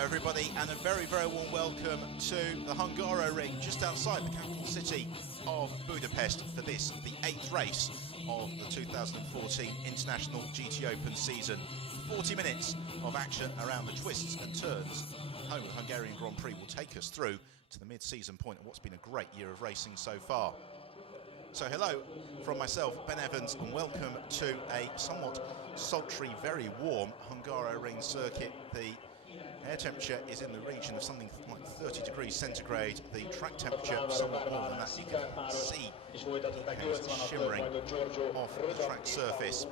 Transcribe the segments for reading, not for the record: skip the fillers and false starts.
there everybody, and a very warm welcome to the Hungaroring just outside the capital city of Budapest for this, the 8th race of the 2014 International GTOpen season. 40 minutes of action around the twists and turns. Home of the Hungarian Grand Prix will take us through to the mid-season point of what's been a great year of racing so far. So hello from myself, Ben Evans, and welcome to a somewhat sultry, very warm Hungaroring circuit. The air temperature is in the region of something like 30 degrees centigrade. The track temperature somewhat more than that. You can see the haze shimmering off the track surface.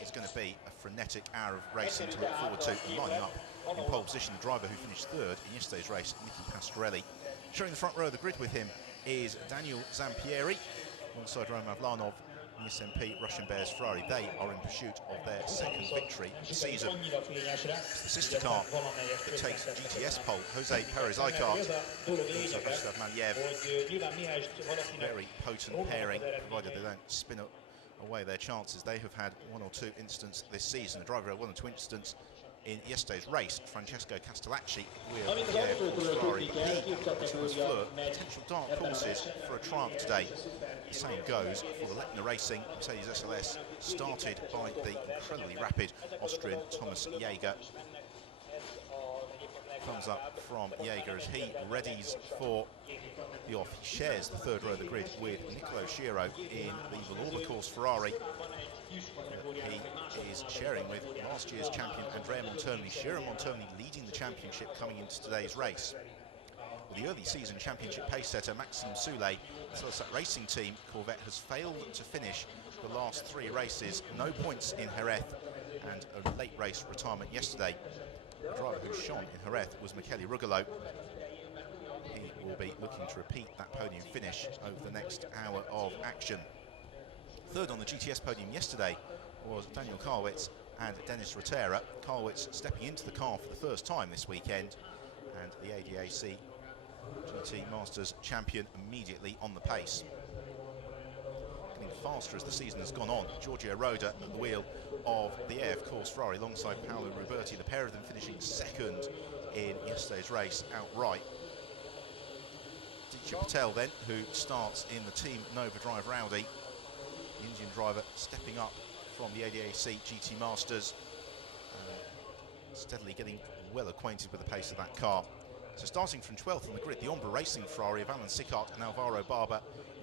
It's going to be a frenetic hour of racing to look forward to. Lining up in pole position, the driver who finished third in yesterday's race, Nicky Pastorelli. Showing the front row of the grid with him is Daniel Zampieri, alongside Roman Avlanov and the SMP Russian Bears Ferrari. They are in pursuit of their second victory of the season. It's the sister car that takes GTS pole, Jose Perez Icart, also Vaslav Maliev. Very potent pairing, provided they don't spin up away their chances. They have had one or two incidents this season. The driver had one or two incidents in yesterday's race. Francesco Castellacci with Ferrari. Thomas Fleur, potential dark horses for a triumph today. The same goes for the Lechner Racing Mercedes SLS, started by the incredibly rapid Austrian Thomas Jaeger. Thumbs up from Jaeger as he readies for the off. He shares the third row of the grid with Nicolo Schiro in the Valorba course Ferrari. He is sharing with last year's champion Andrea Monterni. Schiro Monterni leading the championship coming into today's race. With the early season championship pace setter Maxime Soulet, the Solsat Racing Team Corvette has failed to finish the last three races. No points in Jerez and a late race retirement yesterday. The driver who shone in Jerez was Michele Rugolo. He will be looking to repeat that podium finish over the next hour of action. Third on the GTS podium yesterday was Daniel Karwitz and Dennis Rotera. Karwitz stepping into the car for the first time this weekend, and the ADAC GT Masters champion immediately on the pace. Getting faster as the season has gone on. Giorgio Roda at the wheel of the AF Course Ferrari alongside Paolo Ruberti, the pair of them finishing second in yesterday's race outright. Ditya Patel then, who starts in the Team Nova driver Audi. The Indian driver stepping up from the ADAC GT Masters, steadily getting well acquainted with the pace of that car. So starting from 12th on the grid, the Ombra Racing Ferrari of Alan Sickart and Alvaro Barber,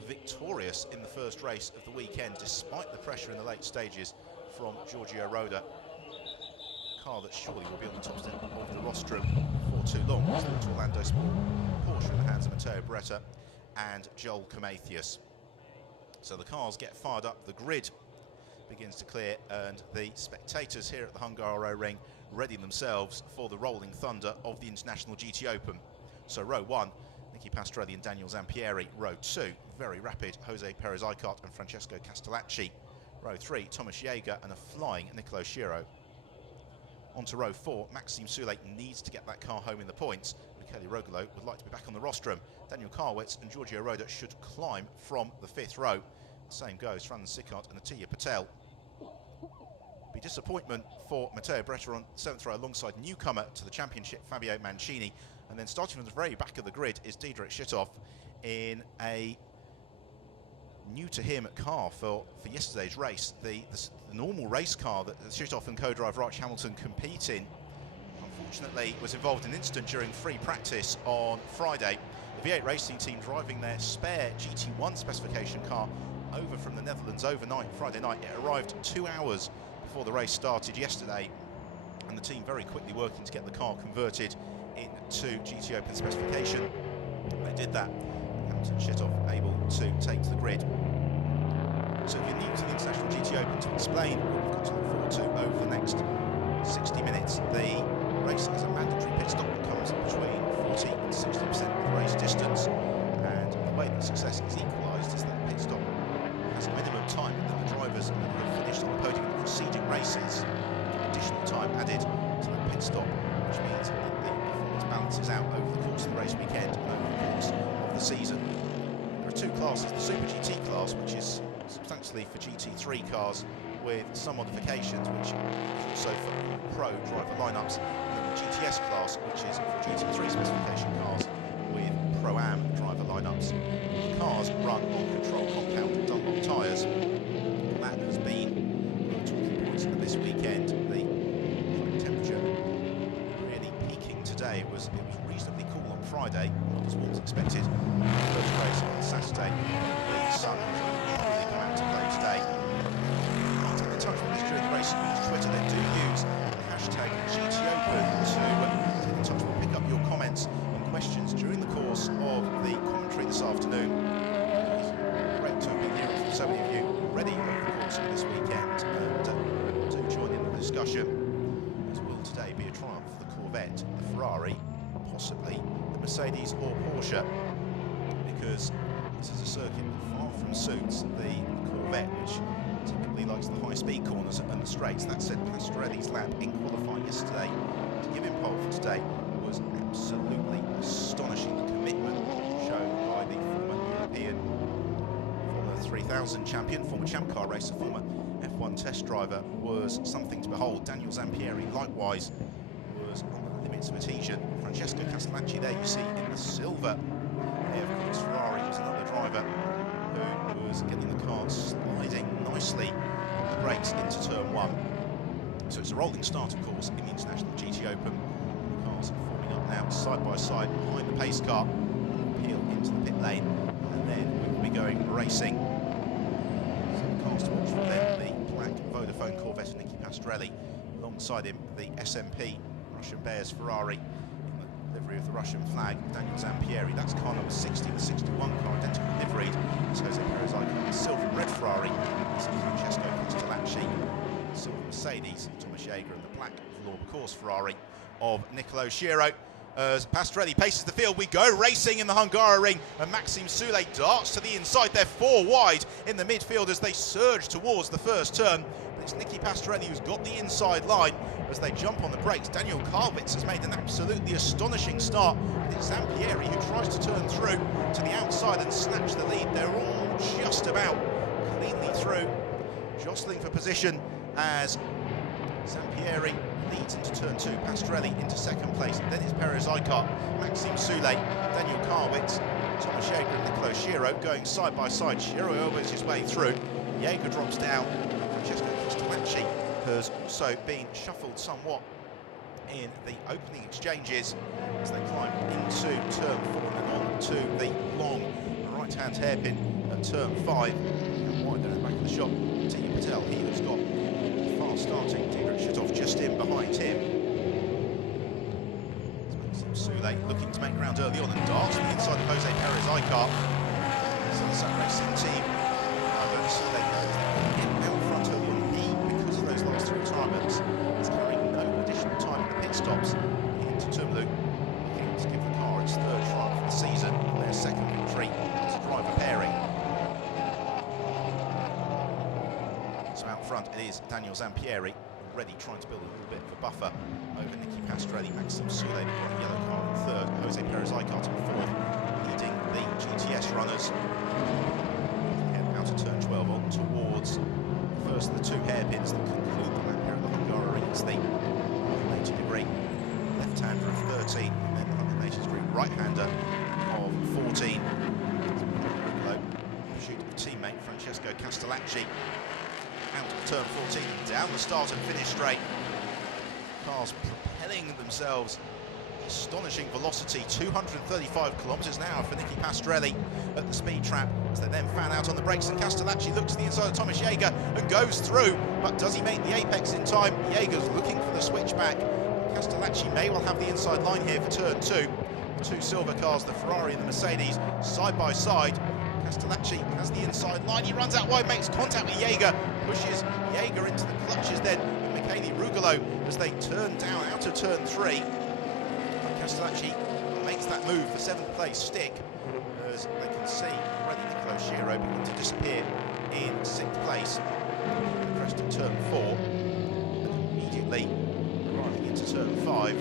victorious in the first race of the weekend, despite the pressure in the late stages from Giorgio Roda. A car that surely will be on the top step of the rostrum for too long. It's the Orlando Sport Porsche in the hands of Matteo Beretta and Joel Comathius. So the cars get fired up, the grid begins to clear, and the spectators here at the Hungaroring ready themselves for the rolling thunder of the International GTOpen. So row 1, Nicky Pastorelli and Daniel Zampieri. Row 2, very rapid Jose Perez Icart and Francesco Castellacci. Row 3, Thomas Jaeger and a flying Nicolo Schiro. On to row 4, Maxime Soulet needs to get that car home in the points. Michele Rugolo would like to be back on the rostrum. Daniel Karwitz and Giorgio Roda should climb from the 5th row. The same goes for Alan Sickart and Ditya Patel. Be disappointment for Matteo Beretta on 7th row alongside newcomer to the championship Fabio Mancini. And then starting from the very back of the grid is Diederik Schittoff in a new to him car for yesterday's race. The normal race car that Schittoff and co-driver Arch Hamilton compete in, unfortunately was involved in an incident during free practice on Friday. The V8 Racing Team driving their spare GT1 specification car over from the Netherlands overnight Friday night. It arrived 2 hours before the race started yesterday, and the team very quickly working to get the car converted into GTOpen specification. They did that. Hamilton Schittoff able to take to the grid. So if you're new to the International GTOpen, to explain what we've got to look forward to over the next 60 minutes, the race has a mandatory pit stop that comes between 40 and 60% of the race distance, and the way that success is equalised is that pit stop has a minimum time that the drivers who have finished on the podium in the preceding races get additional time added to that pit stop, which means that the performance balances out over the course of the race weekend and over the course of the season. There are two classes: the Super GT class, which is substantially for GT3 cars with some modifications, which is also for pro driver lineups, and then the GTS class, which is for GT3 specification cars with Pro-Am driver lineups. The cars run on control compound Dunlop tyres. That has been one of the talking points of this weekend. The temperature really peaking today. It was reasonably cool on Friday, not as warm as expected. First race on Saturday, the sun really come out to play today. Get in touch with us during the race on Twitter. Then do use the hashtag GTOpen to get in touch. We'll pick up your comments and questions during the course of the commentary this afternoon. It's great to be hearing from so many of you already over the course of this weekend, and do join in the discussion. As will today be a triumph for the Corvette, the Ferrari, possibly the Mercedes or Porsche, because this is a circuit that far from suits the Corvette, which typically likes the high-speed corners and the straights. That said, Pastorelli's lap in qualifying yesterday to give him pole for today was absolutely astonishing. The commitment shown by the former European, former 3000 champion, former champ car racer, former F1 test driver was something to behold. Daniel Zampieri likewise was on the limits of adhesion. Francesco Castellacci there you see in the silver. There of course Ferrari was another driver who was getting the car sliding nicely on the brakes into turn one. So it's a rolling start of course in the International GTOpen. The cars are forming up now side by side behind the pace car. We'll peel into the pit lane and then we will be going racing. So the cars to watch for then the black Vodafone Corvette of Nicky Pastorelli. Alongside him the SMP Russian Bears Ferrari in the livery of the Russian flag, Daniel Zampieri. That's car number 60, the 61 car, identical liveried. It's Jose Perez icon, the silver and red Ferrari. This is Francesco Castellacci, the silver Mercedes, Thomas Jaeger, and the black Velour course Ferrari of Nicolo Schiro. As Pastorelli paces the field, we go racing in the Hungaroring, and Maxime Soulé darts to the inside. They're four wide in the midfield as they surge towards the first turn. But it's Nicky Pastorelli who's got the inside line as they jump on the brakes. Daniel Karlwitz has made an absolutely astonishing start. It's Zampieri who tries to turn through to the outside and snatch the lead. They're all just about cleanly through, jostling for position as Zampieri leads into turn two, Pastorelli into second place. Then it's Perez Icart, Maxime Soulé, Daniel Karlwitz, Thomas Jaeger and Nicolo Schiro going side by side. Schiro elbows his way through, Jaeger drops down. Francesco Castellacci has also been shuffled somewhat in the opening exchanges as they climb into turn four and then on to the long right-hand hairpin at turn five. And wide down the back of the shop, Tia Patel, he has got fast starting. Tigran Shitov just in behind him. Soulé looking to make ground early on and darts from the inside of Jose Perez Icart. Sunset Racing team. Soulé in out front early on. He, because of those last three retirements, is carrying no additional time in the pit stops into Tumlu. Looking to give the car its third triumph of the season and their second victory as a driver pairing. So out front it is Daniel Zampieri, already trying to build a little bit of a buffer over Nicky Pastorelli. Maxime Soulé, the bright yellow car in third, Jose Perez Icart in fourth, leading the GTS runners. Head out of turn 12 on towards the first of the two hairpins that conclude the lap here at the Hungaroring. It's the 180-degree left-hander of 13, and then the 180-degree right-hander of 14. Pursuit of teammate Francesco Castellacci. Out of turn 14 and down the start and finish straight. Cars propelling themselves, astonishing velocity, 235 kilometres an hour for Nicky Pastorelli at the speed trap as they then fan out on the brakes, and Castellacci looks to the inside of Thomas Jaeger and goes through, but does he make the apex in time? Jaeger's looking for the switchback. Castellacci may well have the inside line here for turn two. The two silver cars, the Ferrari and the Mercedes, side by side. Castellacci has the inside line, he runs out wide, makes contact with Jaeger, pushes Jaeger into the clutches then with Michele Rugolo as they turn down out of turn three. Castellacci makes that move for seventh place stick as they can see already Nicolo Schiro beginning to disappear in sixth place. The crest of turn four and immediately arriving into turn five.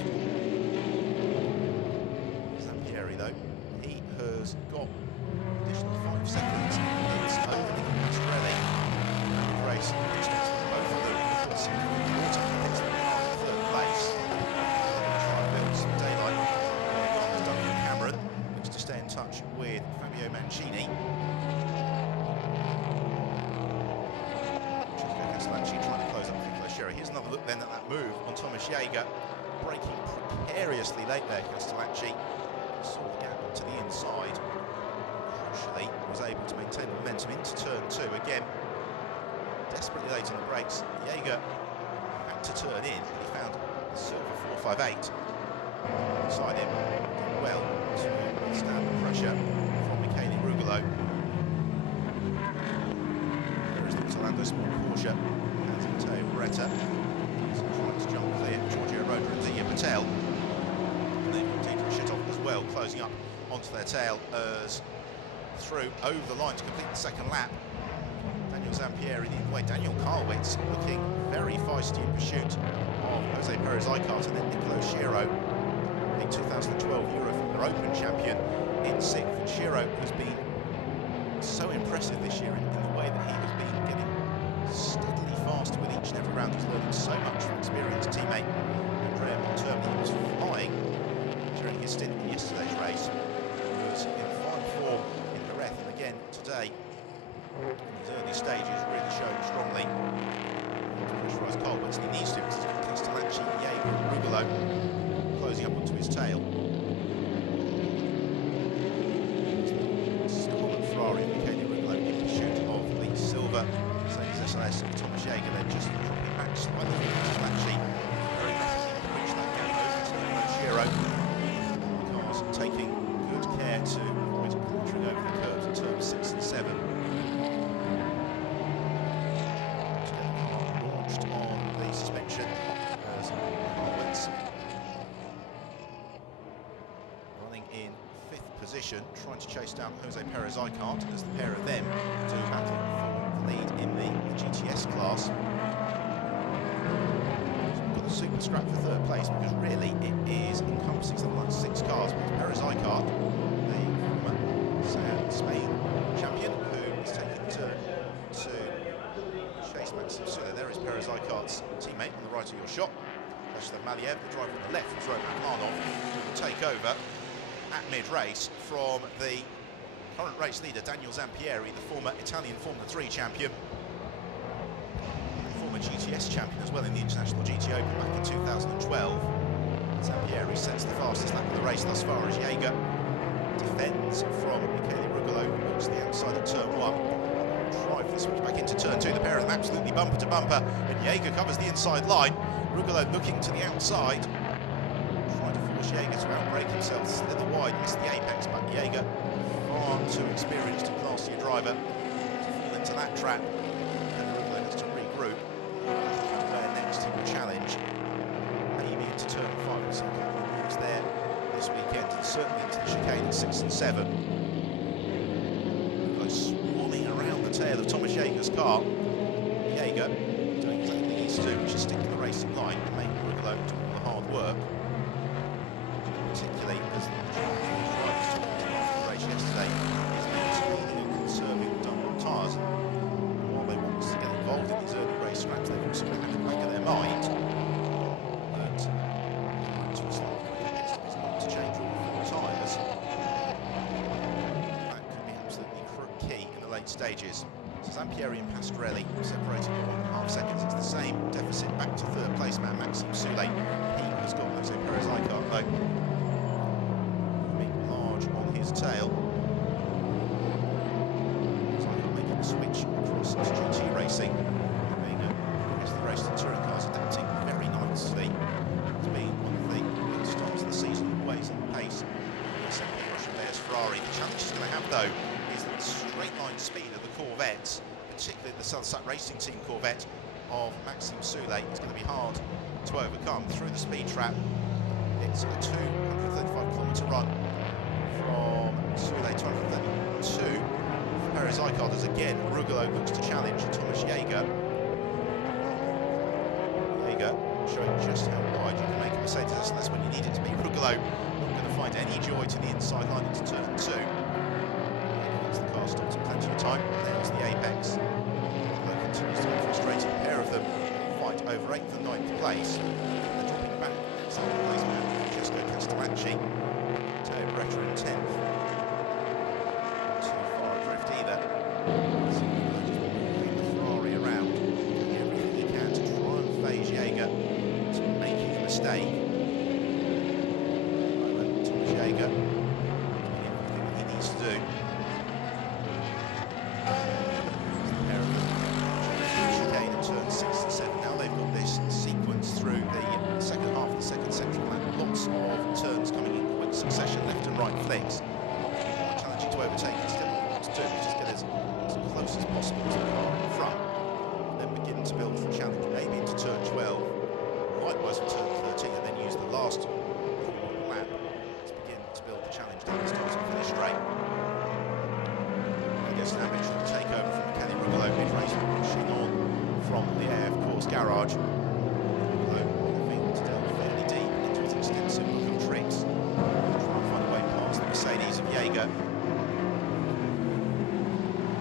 Zampieri though, he has got additional 5 seconds. It's over Nicky Pastorelli. And the race just both of them. Of course, Water hits the car in third place. Jaeger braking precariously late there. Castellacci saw the gap to the inside. Crucially, was able to maintain momentum into turn 2 again. Desperately late on the brakes. Jaeger had to turn in, but he found the silver 458 inside him. Did well to withstand the pressure from Michele Rugolo. There is the Orlando Sport Porsche and Matteo Beretta. Trying to jump clear. Giorgio Roda and Dia Patel. And they've got Dietrich Schittoff as well, closing up onto their tail as through over the line to complete the second lap. Daniel Zampieri leading the way. Daniel Karlwitz looking very feisty in pursuit of Jose Perez Icart, and then Nicolo Schiro, the 2012 Open champion, in 6th. And Schiro has been so impressive this year in the way that he has been getting steadily faster with each and every round. He's learning so much from experienced teammate Andrea Montermi. He was flying during his stint in yesterday's race. He was in fine form in Jerez, and again today in his early stages really showing strongly. Pressurised Karlwitz, and he needs to, because he's got Castellacci, Jaeger and Rugolo closing up onto his tail. Ferrari, Michele Rugolo in pursuit of the silver Mercedes SLS of Thomas Jaeger, then just dropping back slightly from Castellacci. Very rapidly reached that gap over to Schiro. The cars taking good care to avoid clattering over the curves at turns 6 and 7. To get the car launched on the suspension as Karlwitz running in 5th position, trying to chase down Jose Perez Icart as the pair of them do battle for the lead in the GTS class. So we've got a super scrap for 3rd place, because really it is encompassing something like 6 cars, because Perez Icart, the former Spain champion, who is taking the turn to chase Maxime Soule. There is Perez Icart's teammate on the right of your shot. Vyacheslav Maliev, the driver on the left, is Roman Planov, who will take over at mid-race from the current race leader Daniel Zampieri, the former Italian Formula 3 champion, former GTS champion as well in the International GTOpen back in 2012. Zampieri sets the fastest lap of the race thus far as Jaeger defends from Michele Rugolo, who looks to the outside at turn 1. Drive the switch back into turn 2. The pair of them absolutely bumper to bumper, and Jaeger covers the inside line. Rugolo looking to the outside, Jaeger to outbrake himself, slither wide, missed the apex, but Jaeger, far too experienced and classier driver to fall into that trap. And Rugolo has to regroup. Where next he will challenge, maybe into turn 5. So it's there this weekend, and certainly into the chicane at 6 and 7. Rugolo swarming around the tail of Thomas Jaeger's car. Jaeger doing exactly what he needs to do, which is stick to the racing line and make Rugolo do all the hard work. Particularly as the drivers took the race yesterday, is maintaining and conserving the Dunlop tyres. And while they want to get involved in these early race scraps, they've also got to have in the back of their mind that to a slightly quicker pit stop is not to change all the tyres. That could be absolutely key in the late stages. So Zampieri and Pastorelli separated by 1.5 seconds. It's the same deficit back to 3rd place man Maxime Soule. He has got Jose Perez Icart though on his tail. So I'm making a switch across to GT racing. Being the race to touring cars, adapting very nicely to being one of the starts of the season, always in the pace. The Russian Bears Ferrari. The challenge he's going to have though is that the straight line speed of the Corvettes, particularly the Southside Racing Team Corvette of Maxime Soule, is going to be hard to overcome through the speed trap. It's a 235km run from Soule to 132. Perez Icart as again Rugolo looks to challenge Thomas Jaeger. Jaeger showing just how wide you can make a Mercedes SLS when you need it to be. Rugolo not going to find any joy to the inside line into turn 2. As the car stops in plenty of time, there's the apex. Rugolo continues to be frustrated. A pair of them fight over 8th and 9th place. They're dropping back. Second place man Francesco Castellacci. Matteo Beretta in 10th. Not too far adrift either. So just moving the Ferrari around, doing everything he can to try and phase Jaeger to making a mistake. Jaeger. Everything that he needs to do. Chicane at turn 6 and 7. Now they've got this sequence through the second half of the second section. Lots of turns coming in quick succession, left and right flicks. Quite challenging to overtake. Instead of what to do, just get as close as possible to the car in front. And then begin to build for challenge, maybe into turn 12. Likewise for turn 13, and then use the last lap to begin to build the challenge down the start and finish straight. I guess an average will take over from Kenny Ruggalo mid-race, pushing on from the Air, of course, garage. Ruggalo moving still fairly deep into his extensive book of tricks. Trying to find a way past the Mercedes of Jaeger.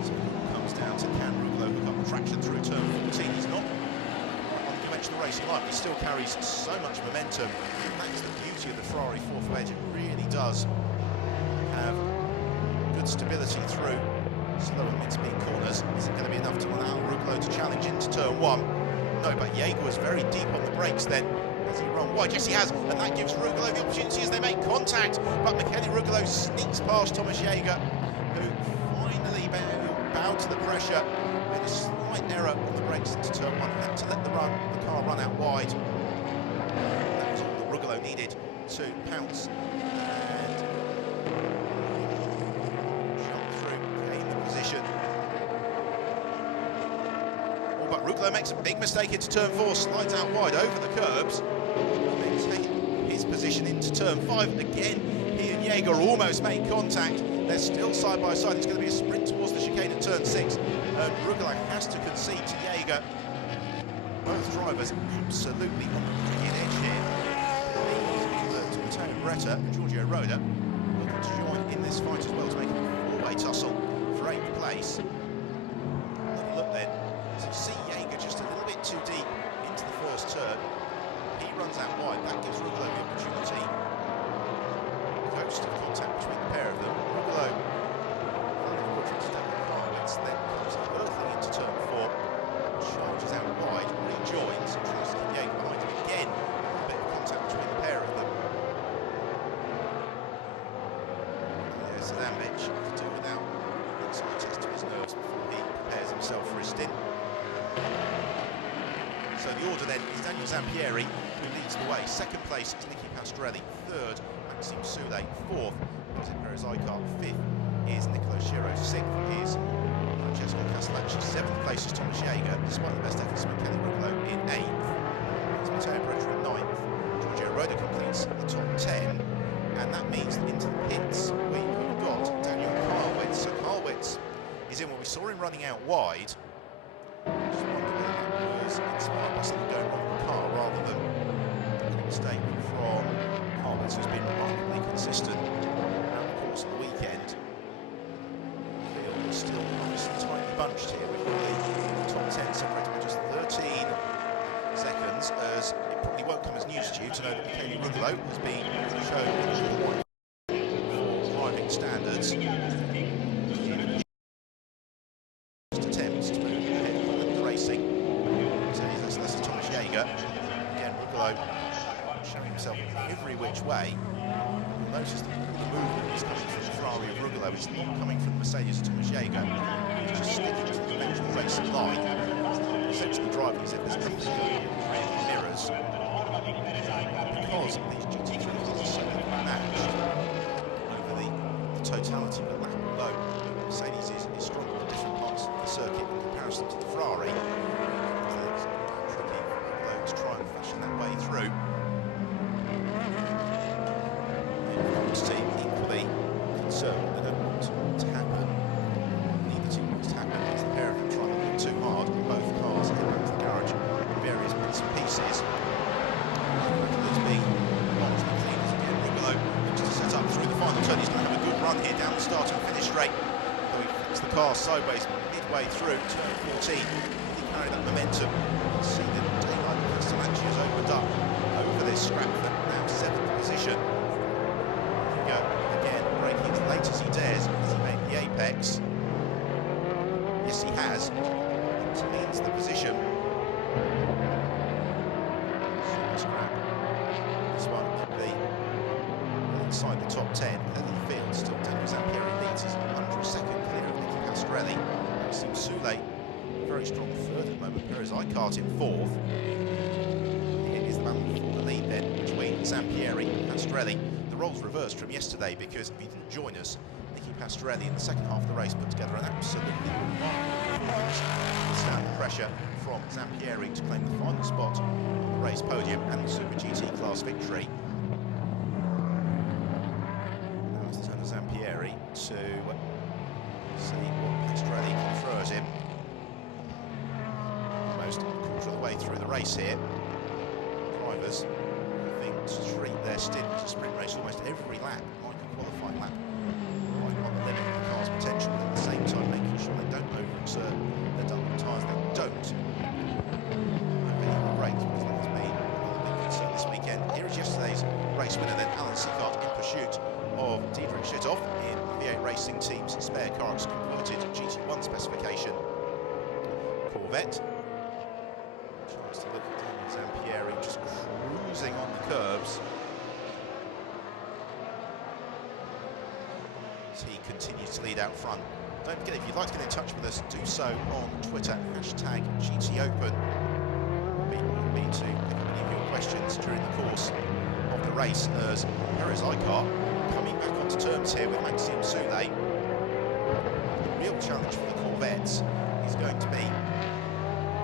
So it comes down to can Ruggalo hook up the traction through turn 14. He's not on conventional racing line, but he still carries so much momentum. And that is the beauty of the Ferrari 4th wedge. It really does have good stability through slow and mid-speed corners. Is it going to be enough to allow Ruggalo to challenge into turn 1? No, but Jaeger was very deep on the brakes then as he run wide. Yes, he has, and that gives Ruggalo the opportunity as they make contact. But Michele Ruggalo sneaks past Thomas Jaeger, who finally bowed to the pressure. Made a slight error on the brakes into turn 1. Had to let the car run out wide. That was all that Ruggalo needed to pounce and jump through, gain the position. Oh, but Ruggalo makes a big mistake into turn 4, slides out wide over the curbs. Maintain his position into turn 5. Again, he and Jaeger almost made contact. They're still side by side. It's going to be a sprint towards the chicane at turn 6. Ruggalo has to concede to Jaeger. Both drivers absolutely on the cutting edge here. Antonio Beretta and Giorgio Roda looking to join in this fight as well, to make a four-way tussle for 8th place. Have a look then. So you see Jaeger just a little bit too deep into the first turn. He runs out wide. That gives Ruggalo the opportunity. Coast of contact between the pair of them. Ruggalo finding a quadrant to down the car, then comes earthing into turn 4, charges out wide, rejoins, and tries to keep Jaeger behind him again. A bit of contact between the pair of them. There's Zadambic, to do without that sort of test to his nerves before he prepares himself for his stint. So the order then is Daniel Zampieri, who leads the way. 2nd place is Nicky Pastorelli. 3rd, Maxime Soule. 4th, Jose Perez Icar. 5th is Nicolo Schiro. 6th is Francesco Castellacci. 7th place is Thomas Jaeger, despite the best efforts of Michele Ruggalo in 8th. It's Matteo Beretta in 9th. Giorgio Roda completes the top 10, and that means that into the pits we've got Daniel Karlwitz. So Karlwitz is in what we saw him running out wide. Just wonder whether that was inspired by something going wrong with the car rather than a mistake from Karlwitz, who's been remarkably consistent throughout the course of the weekend. Field still nice and tightly bunched here. We've got the top 10 separated by just 13 seconds, as it probably won't come as news to you to know that Michele Ruggalo has been shown for driving standards. Attempts to move ahead of the racing. So that's Thomas Jaeger. Again, Ruggalo showing himself every which way. Notice that the movement is coming from the Ferrari of Ruggalo. It's not coming from the Mercedes of Thomas Jaeger. He's just sticking to the conventional racing line. Essentially driving as if there's nothing going on behind the mirrors. Because these GT3 cars are so matched over the totality of the lap, although Mercedes is stronger in different parts of the circuit in comparison to the Ferrari. It's tricky to try and fashion that way through. The Williams team equally concerned. They don't want to happen. Neither team wants to happen. As the pair of them try not to look too hard. Both cars head back to the garage in various bits and pieces. There's being launched and cleaners again. Ruggalo looks to set up through the final turn. He's going to have a good run here down the start and finish straight. Though he flicks the car sideways midway through turn 14. He carry that momentum. You can see that daylight Castellacci has opened up over this scrap for now 7th position. Again, braking as late as he dares as he made the apex. Yes, he has. It means the position. Super scrap. This one at the inside the top 10. Then in the field, still Daniel Zampieri leads his under a second clear of Nicky Pastorelli. Maxime Soulé, very strong third at the moment. Perez Icart in fourth. It is the battle for the lead then between Zampieri and Pastorelli. The roles reversed from yesterday because if you didn't join us, Nicky Pastorelli in the second half of the race put together an absolutely remarkable performance to stand the pressure from Zampieri to claim the final spot on the race podium and the Super GT class victory. Now it's the turn of Zampieri to see what Pastorelli can throw at him. Almost a quarter of the way through the race here. Drivers having to treat their stint as a sprint race almost every lap, like a qualifying lap, right on the limit of the car's potential, but at the same time making sure they don't overexert their double tyres. They don't overheat the brakes, because that has been another big concern this weekend. Here is yesterday's race winner then, Alan Sicart, in pursuit of Diederik Schittoff in V8 Racing Team's spare car's converted GT1 specification Corvette. Tries to look at Daniel Zampieri just cruising on the curbs as he continues to lead out front. Don't forget, if you'd like to get in touch with us, do so on Twitter, hashtag GTOpen. We'll be happy to pick up any of your questions during the course of the race as Perez Icart coming back onto terms here with Maxime Soulé. The real challenge for the Corvettes is going to be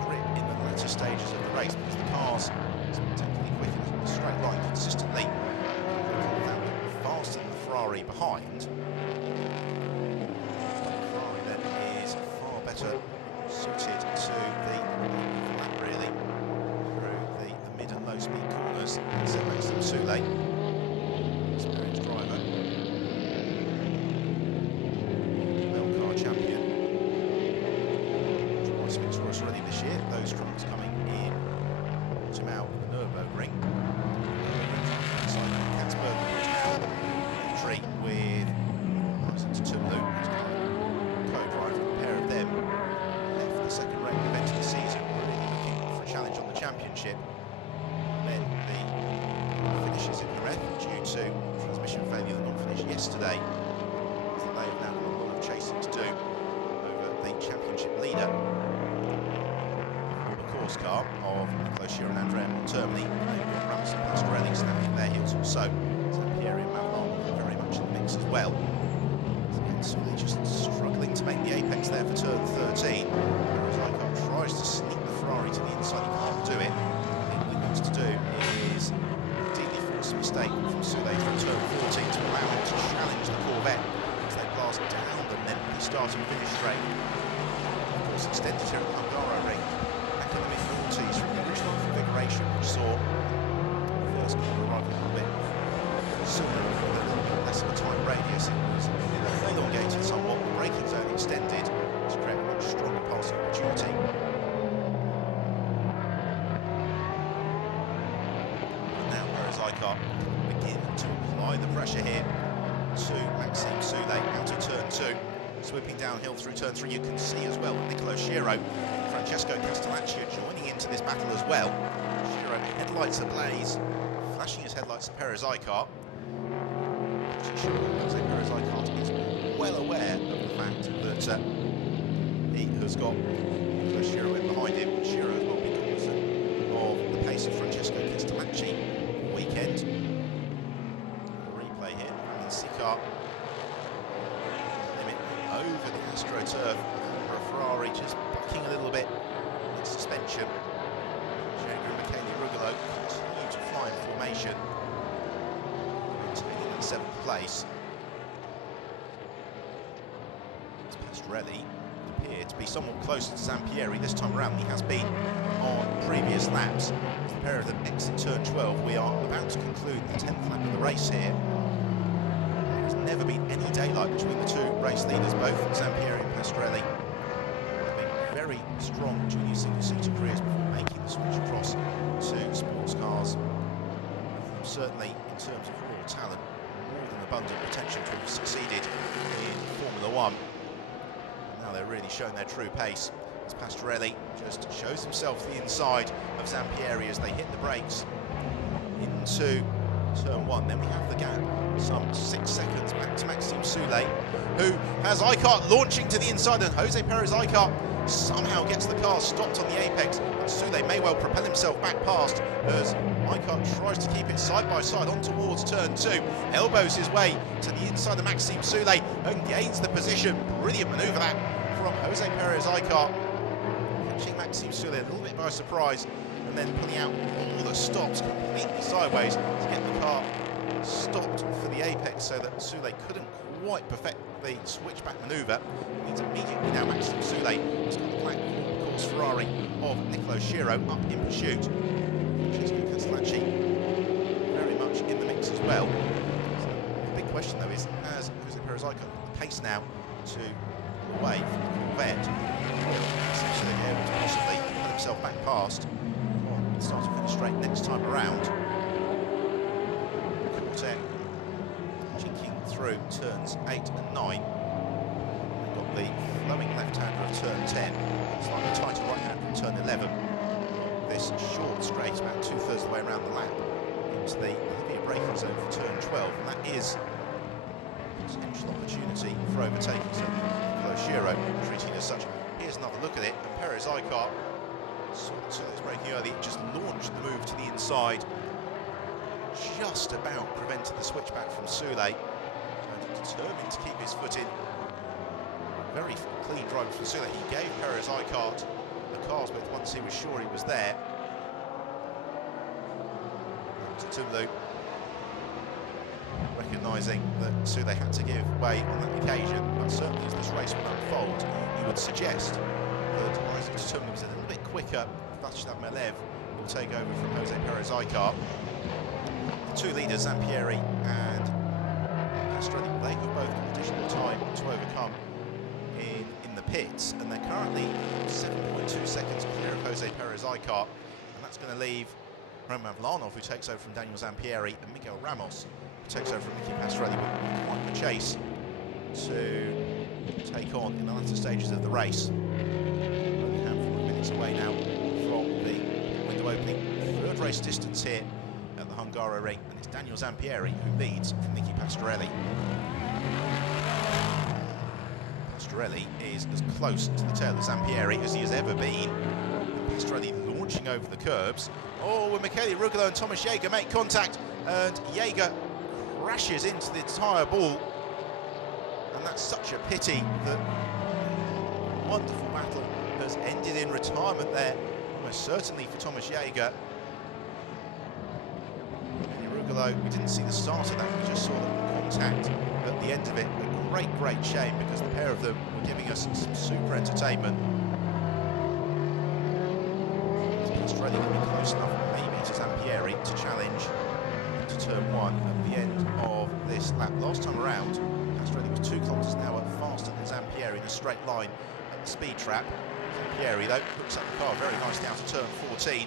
grip in the latter stages of the race, because the cars spectacularly quick in a straight line consistently. Faster than the Ferrari behind. The Ferrari then is far better suited to the lap really through the mid and low speed corners. So Maxime Soulé, experienced driver, Belcar champion, twice victorious already this year. Those drums coming in autumn out of the Nürburgring. Simon Katzberg victory with License to Tumlu, co-driver, a pair of them left the second ranked event of the season, really looking for a challenge on the championship. Then the finishes in Jerez due to transmission failure that not finished yesterday. So they have now got a lot of chasing to do over the championship leader. The course car of Nicola Schirra and Andrea Montermini. They've got Ramsey and Pastorelli snapping their heels also. Zampieri and Mavelon very much in the mix as well. So they're just struggling to make the apex there for turn 13. Whereas Icart tries to sneak the Ferrari to the inside, he can't do it. All he wants to do is ideally force a mistake from Soulé from turn 14 to allow him to challenge the Corvette as they blast down the lengthy start and finish straight. Of course, extended here at the Hungary ring, back in the mid-40s from the original configuration, which saw the first corner arrive a little bit sooner with a little bit less of a tight radius. It was elongated somewhat, the braking zone extended to create a much stronger passing opportunity. And now Perez Icart begin to apply the pressure here to Maxime Soulé out of turn 2. Swooping downhill through turn 3, you can see as well Nicola Schirra, Francesco Castellacci are joining into this battle as well. Schirra headlights ablaze, flashing his headlights at Perez Icart. Perez Icart is well aware of the fact that he has got Nicola Schirra in behind him. Schirra has not been cognizant of the pace of Francesco Castellacci all weekend. A replay here, Alan Sicart limit over the AstroTurf for a Ferrari just bucking a little bit in suspension. Jager and Michele Rugolo continue to fly in formation, maintaining in 7th place. Pastorelli appeared to be somewhat closer to Zampieri this time around than he has been on previous laps. As the pair of them exit turn 12, we are about to conclude the 10th lap of the race here. There has never been any daylight between the two race leaders, both Zampieri and Pastorelli having very strong junior single-seater careers before making the switch across to sports cars. Certainly, in terms of raw talent, more than abundant potential to have succeeded in Formula One. Now they're really showing their true pace as Pastorelli just shows himself the inside of Zampieri as they hit the brakes into turn one. Then we have the gap, some 6 seconds back to Maxime Soulé, who has Eichhardt launching to the inside, and Jose Perez Eichhardt somehow gets the car stopped on the apex. But Soulé may well propel himself back past as Eichhardt tries to keep it side by side on towards turn two, elbows his way to the inside of Maxime Soulé and gains the position. Brilliant manoeuvre that from Jose Perez Eichhardt, catching Maxime Soulé a little bit by surprise and then pulling out all the stops completely sideways to get the car stopped for the apex so that Soulé couldn't quite perfect the switchback manoeuvre. It means immediately now Maxime Soulé has got the black course Ferrari of Nicolo Schiro up in pursuit. Francesco Castellacci very much in the mix as well. So the big question though is, has Jose Perez Eichhardt got the pace now to away from the Corvette? Essentially able to possibly put himself back past on the start and finish straight next time around. Corvette jinking through turns 8 and 9. We've got the flowing left-hander of turn 10, slightly tighter right-hander of turn 11. This short straight, about 2/3 of the way around the lap, into the heavier braking zone for turn 12, and that is a potential opportunity for overtaking. So Nicolo Schiro treating as such. Here's another look at it, and Perez Eichhardt saw Soulé's braking early, just launched the move to the inside, just about prevented the switchback from Soulé, and determined to keep his foot in. Very clean driving from Soulé. He gave Perez Eichhardt the cars width once he was sure he was there. Tulu recognising that Soulé had to give way on that occasion, but certainly as this race will unfold, you would suggest that Isaac Tulu was a little bit quicker. Václav Melev will take over from Jose Perez Eichhardt. The two leaders, Zampieri and Castrelli, they have both got additional time to overcome in the pits, and they're currently 7.2 seconds clear of Jose Perez Eichhardt, and that's going to leave Roman Vlanov, who takes over from Daniel Zampieri, and Miguel Ramos, who takes over from Nicky Pastorelli, with quite the chase to take on in the latter stages of the race. Only a handful of minutes away now from the window opening. Third race distance here at the Hungaroring, and it's Daniel Zampieri who leads from Nicky Pastorelli. Pastorelli is as close to the tail of Zampieri as he has ever been. And Pastorelli launching over the curbs. Oh, when Michele Rugolo and Thomas Jaeger make contact, and Jaeger crashes into the tyre ball. And that's such a pity that wonderful battle has ended in retirement there, almost certainly for Thomas Jaeger. Rugolo, we didn't see the start of that, we just saw the contact at the end of it. A great shame, because the pair of them were giving us some super entertainment. Pastorelli going to be close enough maybe to Zampieri to challenge into turn one at the end of this lap. Last time around, Pastorelli was 2 kilometres an hour faster than Zampieri in a straight line at the speed trap. Zampieri though hooks up the car very nicely out to turn 14.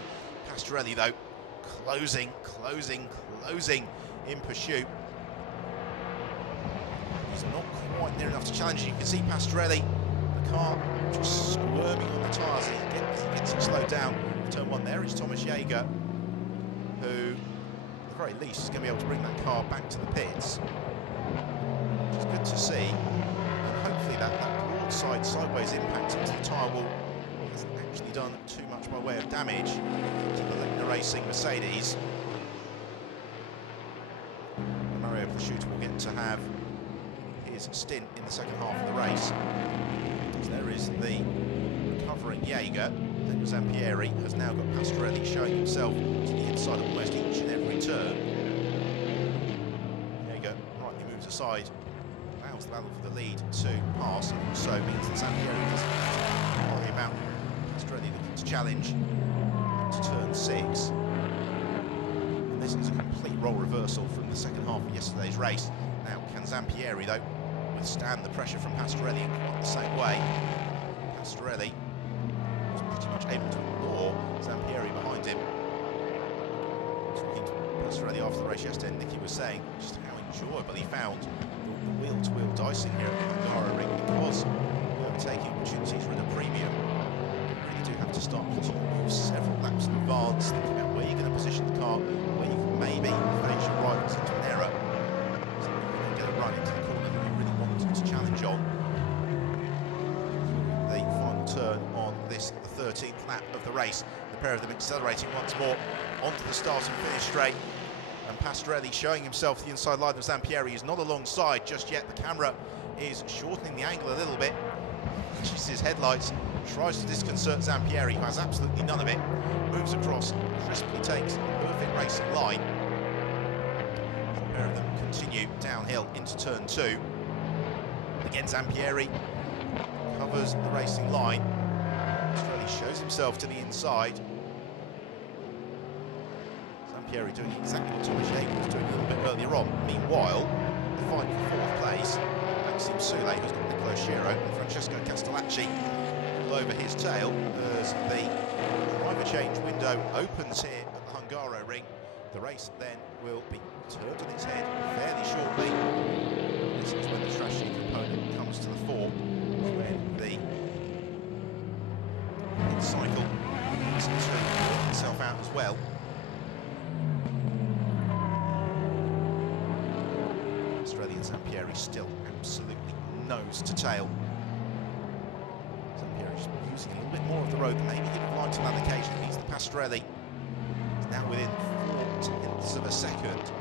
Pastorelli though closing in pursuit. He's not quite near enough to challenge. You can see Pastorelli, the car just squirming on the tyres as he gets it slowed down. Turn one, there is Thomas Jaeger, who at the very least is going to be able to bring that car back to the pits. It's good to see, and hopefully that broadside sideways impact into the tyre wall hasn't actually done too much by way of damage to the Lechner Racing Mercedes. Mario Prosciutto will get to have his stint in the second half of the race. So there is the recovering Jaeger. Daniel Zampieri has now got Pastorelli showing himself to the inside of almost each and every turn. Jaeger rightly moves aside, allows the battle for the lead to pass, and also means that Zampieri doesn't have to worry about Pastorelli looking to challenge to turn 6. And this is a complete role reversal from the second half of yesterday's race. Now, can Zampieri, though, withstand the pressure from Pastorelli in quite the same way? Pastorelli was pretty much able to ignore Zampieri behind him. Talking to Pastorelli after the race yesterday, Nicky was saying just how enjoyable he found the wheel-to-wheel dicing here at the Hungaroring, because the overtaking opportunities are at a premium. You really do have to start to move several laps in advance, thinking about where you're going to position the car, where you can maybe face your rivals lap of the race. The pair of them accelerating once more onto the start and finish straight. And Pastorelli showing himself to the inside line of Zampieri is not alongside just yet. The camera is shortening the angle a little bit. Catches his headlights, tries to disconcert Zampieri, who has absolutely none of it. Moves across, crisply takes a perfect racing line. The pair of them continue downhill into turn 2. Again, Zampieri covers the racing line. Pastorelli shows himself to the inside. Zampieri doing exactly what Thomas Jacob was doing a little bit earlier on. Meanwhile, the fight for 4th place, Maxime Soule, who's got Nicola Shiro and Francesco Castellacci all over his tail as the driver change window opens here at the Hungaroring. The race then will be turned on its head fairly shortly. This is when the strategy component comes to the fore, when the cycle needs to work itself out as well. Australian Zampieri still absolutely nose to tail. Zampieri using a little bit more of the road than maybe he'd have liked on that occasion. He's the Pastorelli. He's now within 0.4 of a second.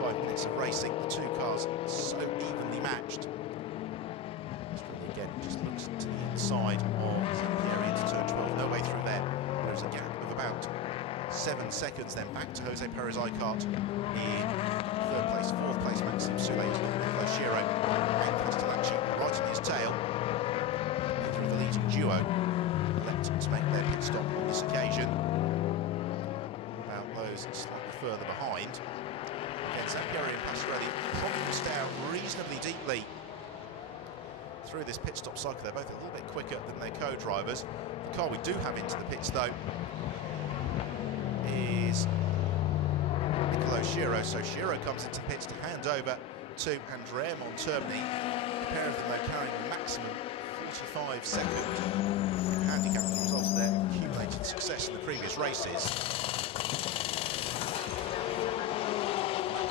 25 minutes of racing. The two cars so evenly matched. Pastorelli again just looks to the inside of Zampieri into turn 12. No way through there. There's a gap of about 7 seconds. Then back to Jose Perez Icart in 3rd place, 4th place, Maxime Soule, Nicola Shiro and Castellacci right on his tail. Neither of the leading duo elect to make their pit stop on this occasion. About those slightly further behind. Again, Zampieri and Pastorelli probably will stay out reasonably deeply through this pit stop cycle. They're both a little bit quicker than their co-drivers. The car we do have into the pits, though, is Nicola Shiro. So Shiro comes into the pits to hand over to Andrea Montermini. The pair of them though carrying a maximum 45 second handicap as a result of their accumulated success in the previous races. It's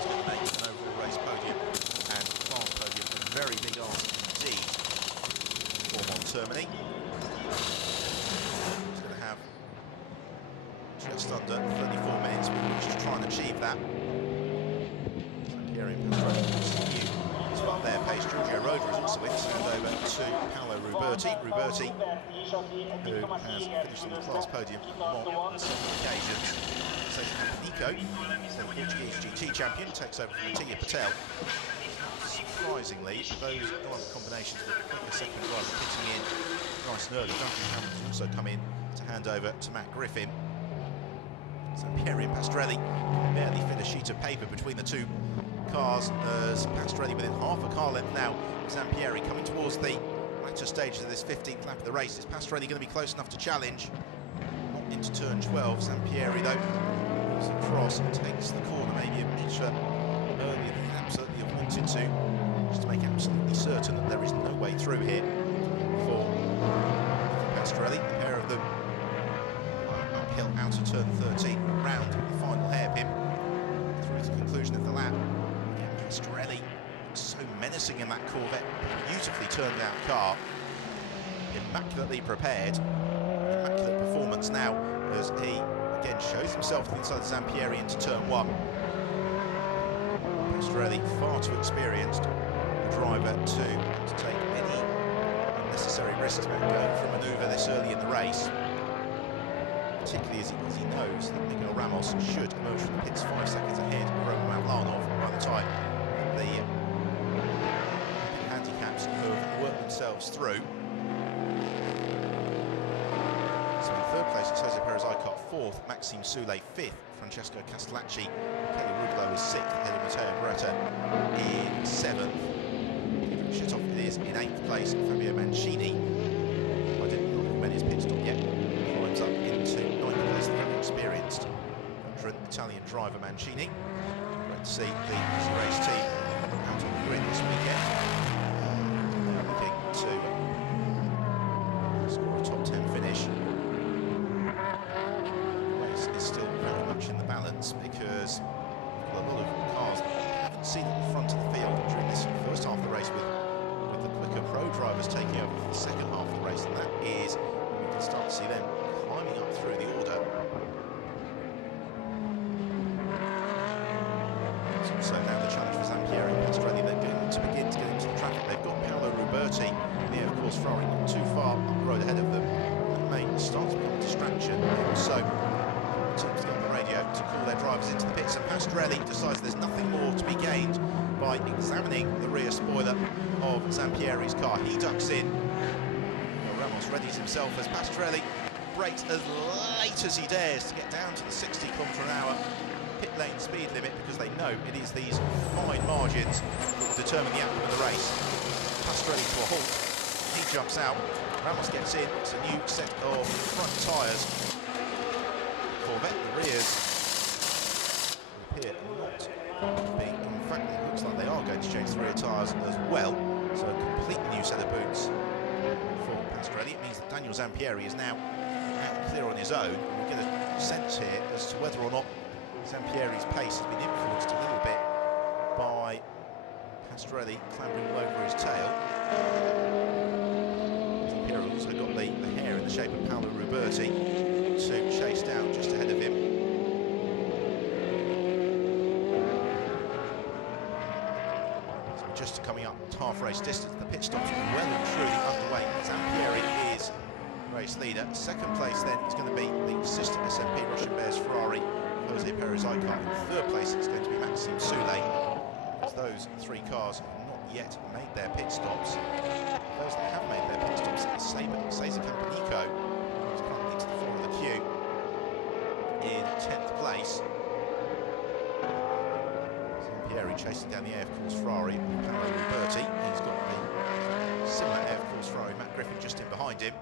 going to make an overall race podium and class podium a very big ask indeed for Montermini. He's going to have just under 34 minutes with which to try and achieve that. Zampieri and Pastorelli continue to up their pace. Giorgio Roda is also in to hand over to Paolo Ruberti. Ruberti, who has finished on the class podium on several occasions. Cesar Nico, the Portuguese GT champion, takes over from Mattia Patel. Surprisingly, those driver combinations with the quicker second driver pitting in nice and early. Duncan Hamilton's also come in to hand over to Matt Griffin. Zampieri and Pastorelli barely fit a sheet of paper between the two cars as Pastorelli within half a car length now. Zampieri coming towards the latter stages of this 15th lap of the race. Is Pastorelli going to be close enough to challenge? Not into turn 12. Zampieri though moves across and takes the corner maybe a metre earlier than he absolutely have wanted to, just to make absolutely certain that there is no way through here for Pastorelli. The pair of them uphill out of turn 13, round the final hairpin, through to the conclusion of the lap. Again, Pastorelli so menacing in that Corvette, beautifully turned out car, immaculately prepared, immaculate performance now as he again shows himself to the inside of Zampieri into turn 1. Pastorelli far too experienced a driver to take any unnecessary risks about going for a manoeuvre this early in the race, particularly as he knows that Miguel Ramos should emerge from the pits 5 seconds ahead of Roman Mavlanov by the time the handicaps have worked themselves through. So in 3rd place it's Jose Perez Icart, 4th Maxime Soule, 5th Francesco Castellacci, Kelly Rublo is 6th ahead of Matteo Beretta in 7th. Shit off it is in 8th place Fabio Mancini. I didn't know if his pit stop yet. Climbs up into 9th place, the very experienced veteran Italian driver Mancini. Great to see the Easy Race team out on the grid this weekend. Looking to score a top 10 finish. The race is still very much in the balance because we've got a lot of cars that we haven't seen at the front of the field during this first half of the race, with the quicker pro drivers taking over for the second half of the race, and that is when we can start to see them climbing Pastorelli decides there's nothing more to be gained by examining the rear spoiler of Zampieri's car. He ducks in. Ramos readies himself as Pastorelli brakes as late as he dares to get down to the 60 km/h pit lane speed limit, because they know it is these fine margins that will determine the outcome of the race. Pastorelli to a halt. He jumps out. Ramos gets in. It's a new set of front tyres. Corvette, the rears appear not to be. In fact, it looks like they are going to change the rear tyres as well. So a completely new set of boots for Pastorelli. It means that Daniel Zampieri is now out clear on his own. And we get a sense here as to whether or not Zampieri's pace has been influenced a little bit by Pastorelli clambering all over his tail. Zampieri also got the hair in the shape of Paolo Roberti to chase down just ahead of him. So just coming up half race distance, the pit stops well and truly underway. Zampieri is race leader. Second place then is going to be the sister SMP Russian Bears Ferrari, Jose Perez Icar. In third place it's going to be Maxime Soulé. As those three cars have not yet made their pit stops. Those that have made their pit stops, Cesar Campanico, who's currently to the fore of the queue in 10th place. Zampieri chasing down the AF Course Ferrari of Paolo Roberti. He's got the similar AF Course Ferrari, Matt Griffin, just in behind him,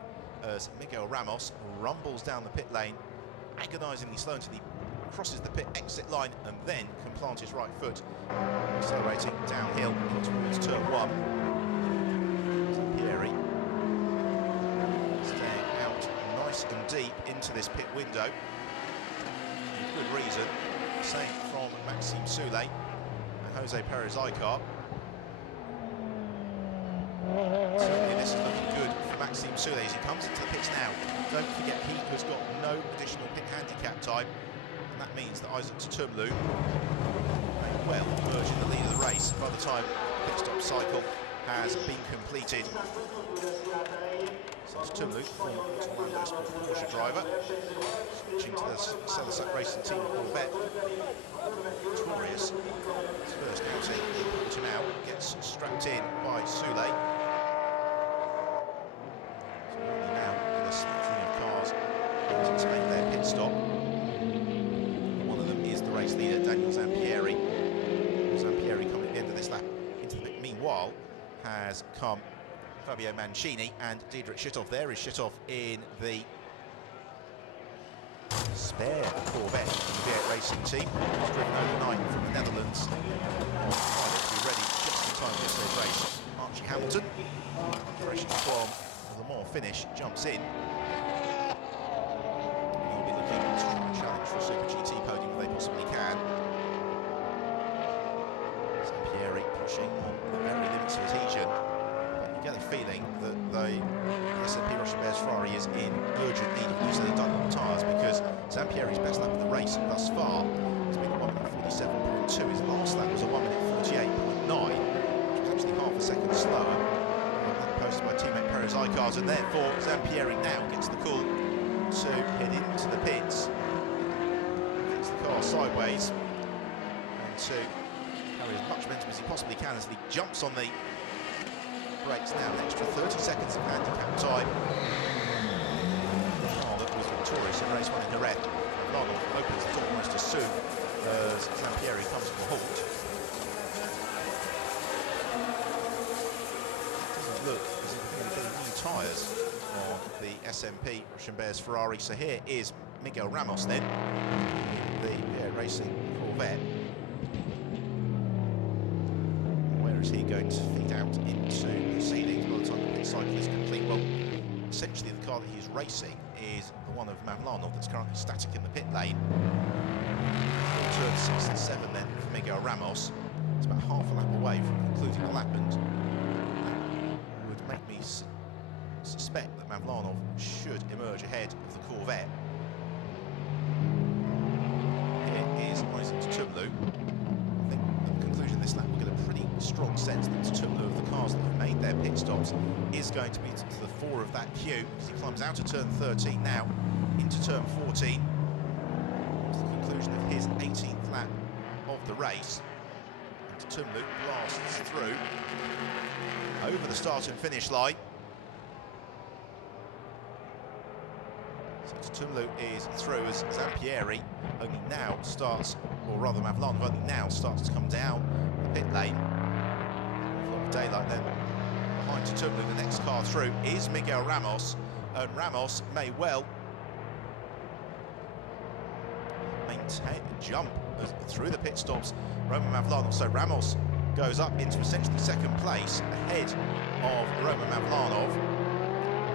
as Miguel Ramos rumbles down the pit lane, agonisingly slow until he crosses the pit exit line and then can plant his right foot, accelerating downhill towards turn 1. Zampieri staying out nice and deep into this pit window, with good reason. Same from Maxime Soulé and Jose Perez Icar. Certainly this is looking good for Maxime Soulé as he comes into the pits now. Don't forget, he has got no additional pit handicap time, and that means that Isaac Tutumlu may well emerge in the lead of the race by the time the pit stop cycle has been completed. So Tutumlu, former Orlando Sport Porsche driver, switching to the Celisat Racing Team Corvette. Victorious, his first outing in Portimao, gets strapped in by Soulé. So only now with a smattering of cars wanting to make their pit stop. One of them is the race leader, Daniel Zampieri. Zampieri coming at the end of this lap into the pit. Meanwhile, has come Fabio Mancini and Diederik Schittoff. There is Schittoff in the spare Corvette V8 Racing Team. He's driven overnight from the Netherlands to be ready just in time for yesterday's race. Archie Hamilton, fresh from the Le Mans finish, jumps in. He'll be looking to try and challenge for a Super GT podium if they possibly can. Zampieri pushing on the very limits of adhesion. Get the feeling that the SMP Russian Bears Ferrari is in urgent need of new set of Dunlop tyres, because Zampieri's best lap of the race thus far has been a 1:47.2. His last lap was a 1:48.9, which was actually half a second slower than that posted by teammate Perez Icar, and therefore Zampieri now gets the call to head into the pits, gets the car sideways, and to carry as much momentum as he possibly can as he jumps on the brakes now. An extra 30 seconds of handicap time. That was victorious in race 1 in Jerez. Ronald opens the door almost as soon as Zampieri comes to a halt. Doesn't look as if we're going to get new tyres on the SMP Russian Bears Ferrari. So here is Miguel Ramos then, the racing Corvette. Where is he going to feed out into the ceilings by the time the pit cycle is complete? Well, essentially the car that he's racing is the one of Mavlanov that's currently static in the pit lane. Turn 6 and 7 then for Miguel Ramos. It's about half a lap away from concluding the lap, and that would make me suspect that Mavlanov should emerge ahead of the Corvette. Here is Isaac Tutumlu. I think at the conclusion of this lap we'll get a pretty strong sense that Tutumlu, of the cars that have made their pit stops, is going to be to the fore of that queue as he climbs out of turn 13 now into turn 14. It's the conclusion of his 18th lap the race. And Tumlu blasts through over the start and finish line. So Tumlu is through as Zampieri only now starts, or rather Mavlanov only now starts to come down the pit lane. A lot of daylight then behind Tumlu. The next car through is Miguel Ramos, and Ramos may well maintain a jump through the pit stops. Roman Mavlanov, so Ramos goes up into essentially second place ahead of Roman Mavlanov.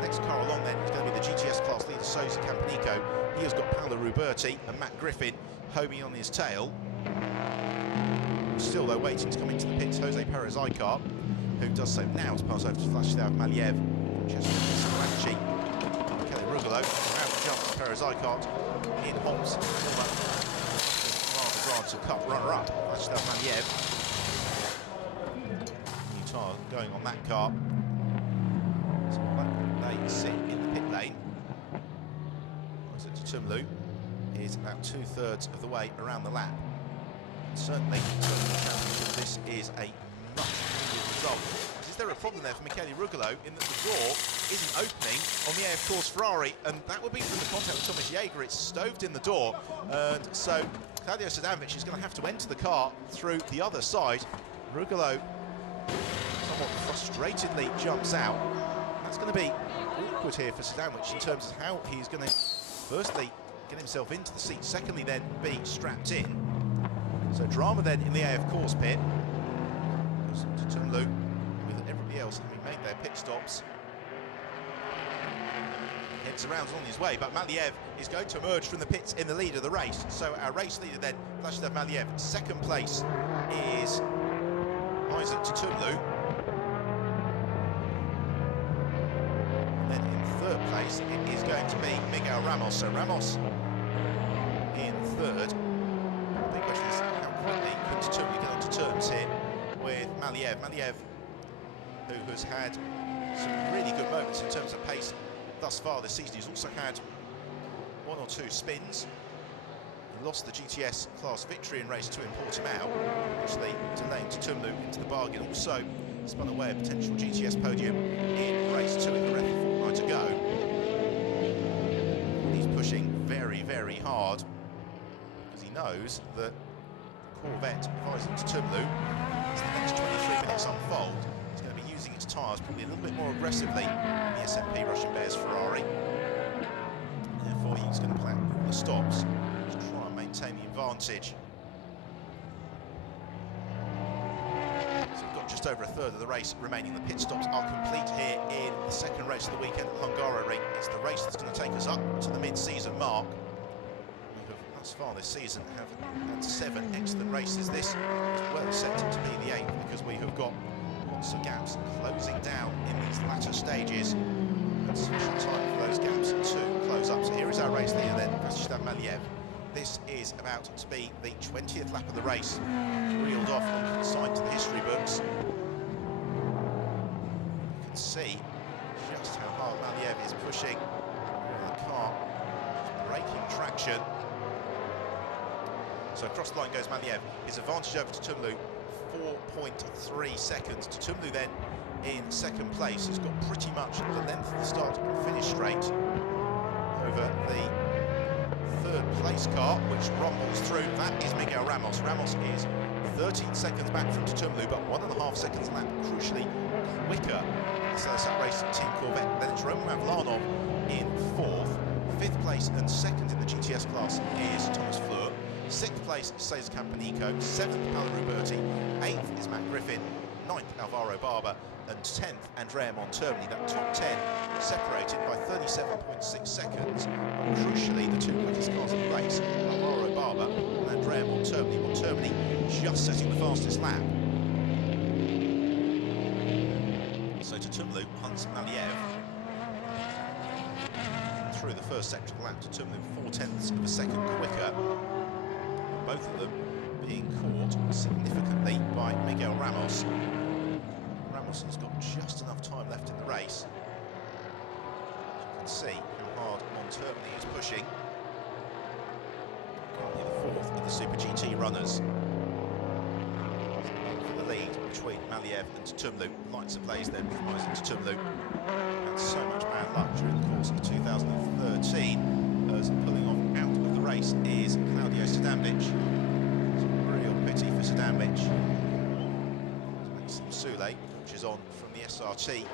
Next car along then is going to be the GTS class leader Sosa Campanico. He has got Paolo Ruberti and Matt Griffin homing on his tail. Still though waiting to come into the pits, Jose Perez Icar, who does so now to pass over to Vladislav Maliev. Francesco Kelly Rugolo, out jumps Perez Icar in hops. To cut runner-up, Vladislav Maliev. New tyre going on that car. So they sit in the pit lane. Isaac Tumlu is about 2/3 of the way around the lap. And certainly, this is a much needed result. Is there a problem there for Michele Rugolo in that the door isn't opening on the AF Course Ferrari, and that would be from the contact with Thomas Jaeger. It's stoved in the door, and so Claudio Sadanovic is going to have to enter the car through the other side. Rugolo somewhat frustratedly jumps out. That's going to be awkward here for Sadanovic in terms of how he's going to firstly get himself into the seat, secondly then be strapped in. So drama then in the AF Course pit. Tumlu with everybody else having made their pit stops. Heads around on his way, but Maliev is going to emerge from the pits in the lead of the race. So our race leader then, Vladislav Maliev. Second place is Isaac Tumlu. Then in third place it is going to be Miguel Ramos. So Ramos in third. The big question is how quickly could Tumlu get onto terms here with Maliev. Maliev, who has had some really good moments in terms of pace thus far this season. He's also had one or two spins. He lost the GTS class victory in race 2 in Portimao, actually delaying Tumlu into the bargain. Also spun away a potential GTS podium in race 2 in the Red a fortnight ago. He's pushing very, very hard because he knows that the Corvette of Isaac Tumlu, as the next 23 minutes unfold, is going to be using its tyres probably a little bit more aggressively than the SMP Russian Bears Ferrari. Therefore, he's going to plan all the stops to try and maintain the advantage. So we've got just over a third of the race remaining. The pit stops are complete here in the second race of the weekend at Hungaroring. It's the race that's going to take us up to the mid-season mark. We have thus far this season have had 7 excellent races. This is well set to be the 8th because we have got lots of gaps closing down in these latter stages, and sufficient time for those gaps to close up. So here is our race leader then, Vladislav Maliev. This is about to be the 20th lap of the race, reeled off and consigned to the history books. You can see just how hard Maliev is pushing the car, breaking traction. So across the line goes Maliev. His advantage over to Tumlu, 4.3 seconds. Tumlu then in second place has got pretty much the length of the start and finish straight over the third place car, which rumbles through. That is Miguel Ramos. Ramos is 13 seconds back from Tumlu, but 1.5 seconds a lap, crucially quicker. So that's that race Team Corvette. Then it's Roman Mavlanov in fourth. Fifth place and second in the GTS class is Thomas Fleur. Sixth place is Cesar Campanico. Seventh, Paolo Ruberti. Eighth is Matt Griffin. Ninth, Alvaro Barber. And 10th, Andrea Montermini. That top 10 separated by 37.6 seconds. But crucially, the two quickest cars in the race, Alvaro Barber and Andrea Montermini. Montermini just setting the fastest lap. So to Tumlu hunts Maliev through the first sector of the lap. To Tumlu 4/10ths of a second quicker. Both of them being caught significantly by Miguel Ramos. Ramos has got just enough time left in the race. You can see how hard Montermini is pushing. Currently the fourth of the Super GT runners. Maliev and Tutumlu. Lights ablaze then, rising Tutumlu. Had so much bad luck during the course of 2013 as pulling off out of the race is Claudio Sadanovic. It's a real pity for Sadanovic. Maxim Soule, which is on from the SRT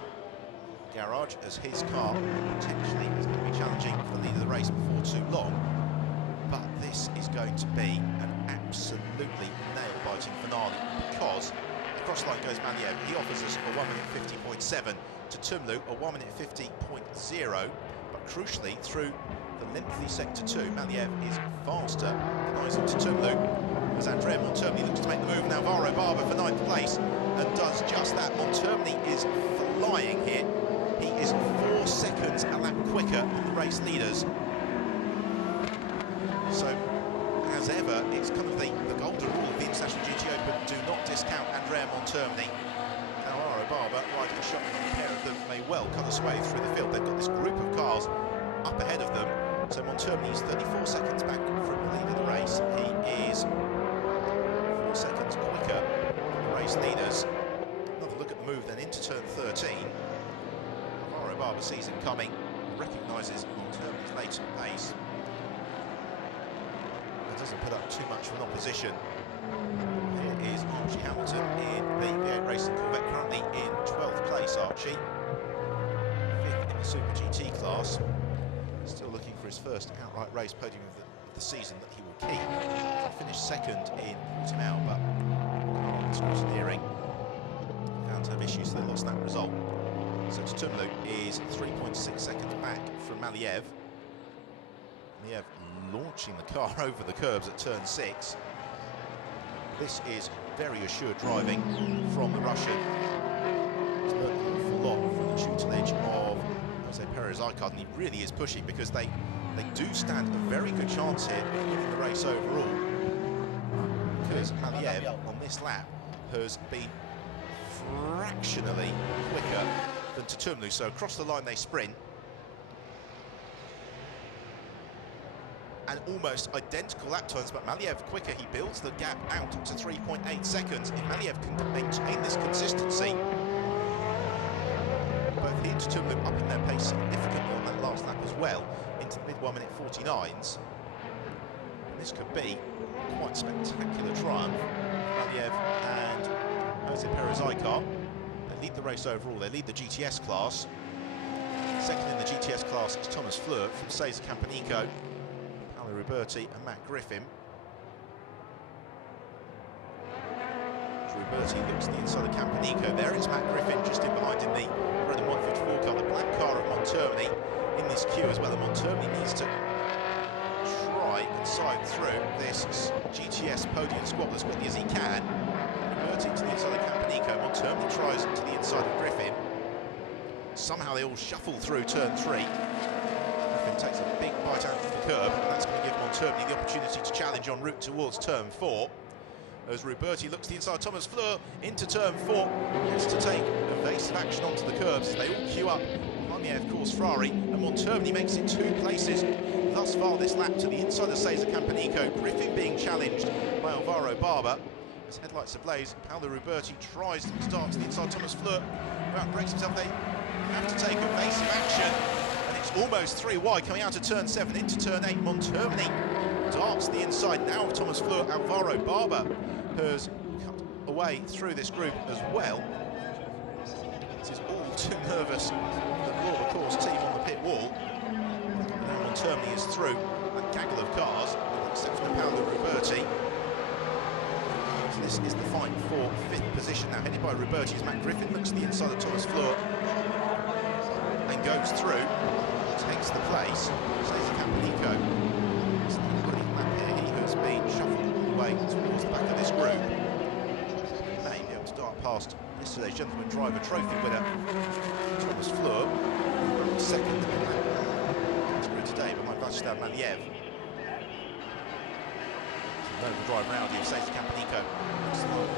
garage as his car potentially is going to be challenging for the lead of the race before too long. But this is going to be an absolutely nail-biting finale because across the line goes Maliev. He offers us a 1:50.7 to Tutumlu, a 1:50.0, but crucially through the lengthy sector 2, Maliev is faster than Isaac Tutumlu as Andrea Montermini looks to make the move. Now Alvaro Barber for 9th place and does just that. Montermini is flying here. He is 4 seconds a lap quicker than the race leaders. So, as ever, it's kind of the golden rule of the International GTOpen: do not discount Andrea Montermini. Now, Alvaro Barber, riding shotgun, a pair of them may well cut us away through the field. They've got this group of cars up ahead of them. So Montermini is 34 seconds back from the lead of the race. He is 4 seconds quicker than the race leaders. Another look at the move then into turn 13. Alvaro Barber sees him coming, recognises Montermini's latent pace. Doesn't put up too much of an opposition. Here is Archie Hamilton in the V8 Racing Corvette, currently in 12th place. Archie, 5th in the Super GT class, still looking for his first outright race podium of the season that he will keep. He finished 2nd in Portimao, but scrutineering found to have issues, so they lost that result. So Tutumlu is 3.6 seconds back from Maliev. Maliev launching the car over the curbs at turn 6. This is very assured driving from the Russian. He's learned an awful lot from the tutelage of Jose Perez-Icard, and he really is pushing because they do stand a very good chance here of winning the race overall. Because Maliev on this lap has been fractionally quicker than Tutumlu, so across the line they sprint. And almost identical lap times, but Maliev quicker. He builds the gap out to 3.8 seconds. If Maliev can maintain this consistency, both he and Tutumlu up in their pace significantly on that last lap as well, into the mid-1 minute 49s. And this could be quite spectacular triumph. Maliev and Jose Perez-Icard, they lead the race overall. They lead the GTS class. Second in the GTS class is Thomas Fleur from Cesar Campanico, Ruberti and Matt Griffin. Ruberti looks to the inside of Campanico. There it's Matt Griffin just in behind in the red and white 54 car. The black car of Montermini in this queue as well. And Montermini needs to try and side through this GTS podium squad as quickly as he can. Ruberti to the inside of Campanico. Montermini tries to the inside of Griffin. Somehow they all shuffle through turn 3. Takes a big bite out of the curb, and that's going to give Montermini the opportunity to challenge en route towards turn 4. As Ruberti looks to the inside, Thomas Fleur into turn 4, has to take evasive action onto the curbs. They all queue up behind the of course Ferrari, and Montermini makes it 2 places thus far this lap to the inside of Cesar Campanico. Griffin being challenged by Alvaro Barber. As headlights ablaze, Paolo Ruberti tries to start to the inside. Thomas Fleur breaks himself. They have to take evasive action. Almost 3 wide coming out of turn 7 into turn 8. Montermini darts the inside now of Thomas Fleur. Alvaro Barber has cut away through this group as well. It is all too nervous for the Law, of course, team on the pit wall. Now Montermini is through that gaggle of cars, except for Paolo Ruberti. So this is the fight for 5th position now, headed by Ruberti as Matt Griffin looks to the inside of Thomas Fleur and goes through. Takes the place, Cesar Campanico. It's not a brilliant lap here. He has been shuffled away towards the back of this group. He may be able to dart past yesterday's Gentleman Driver Trophy winner, Thomas Fleur, second in that category today behind Vladislav Maliev. Over drive round of Cesar Campanico.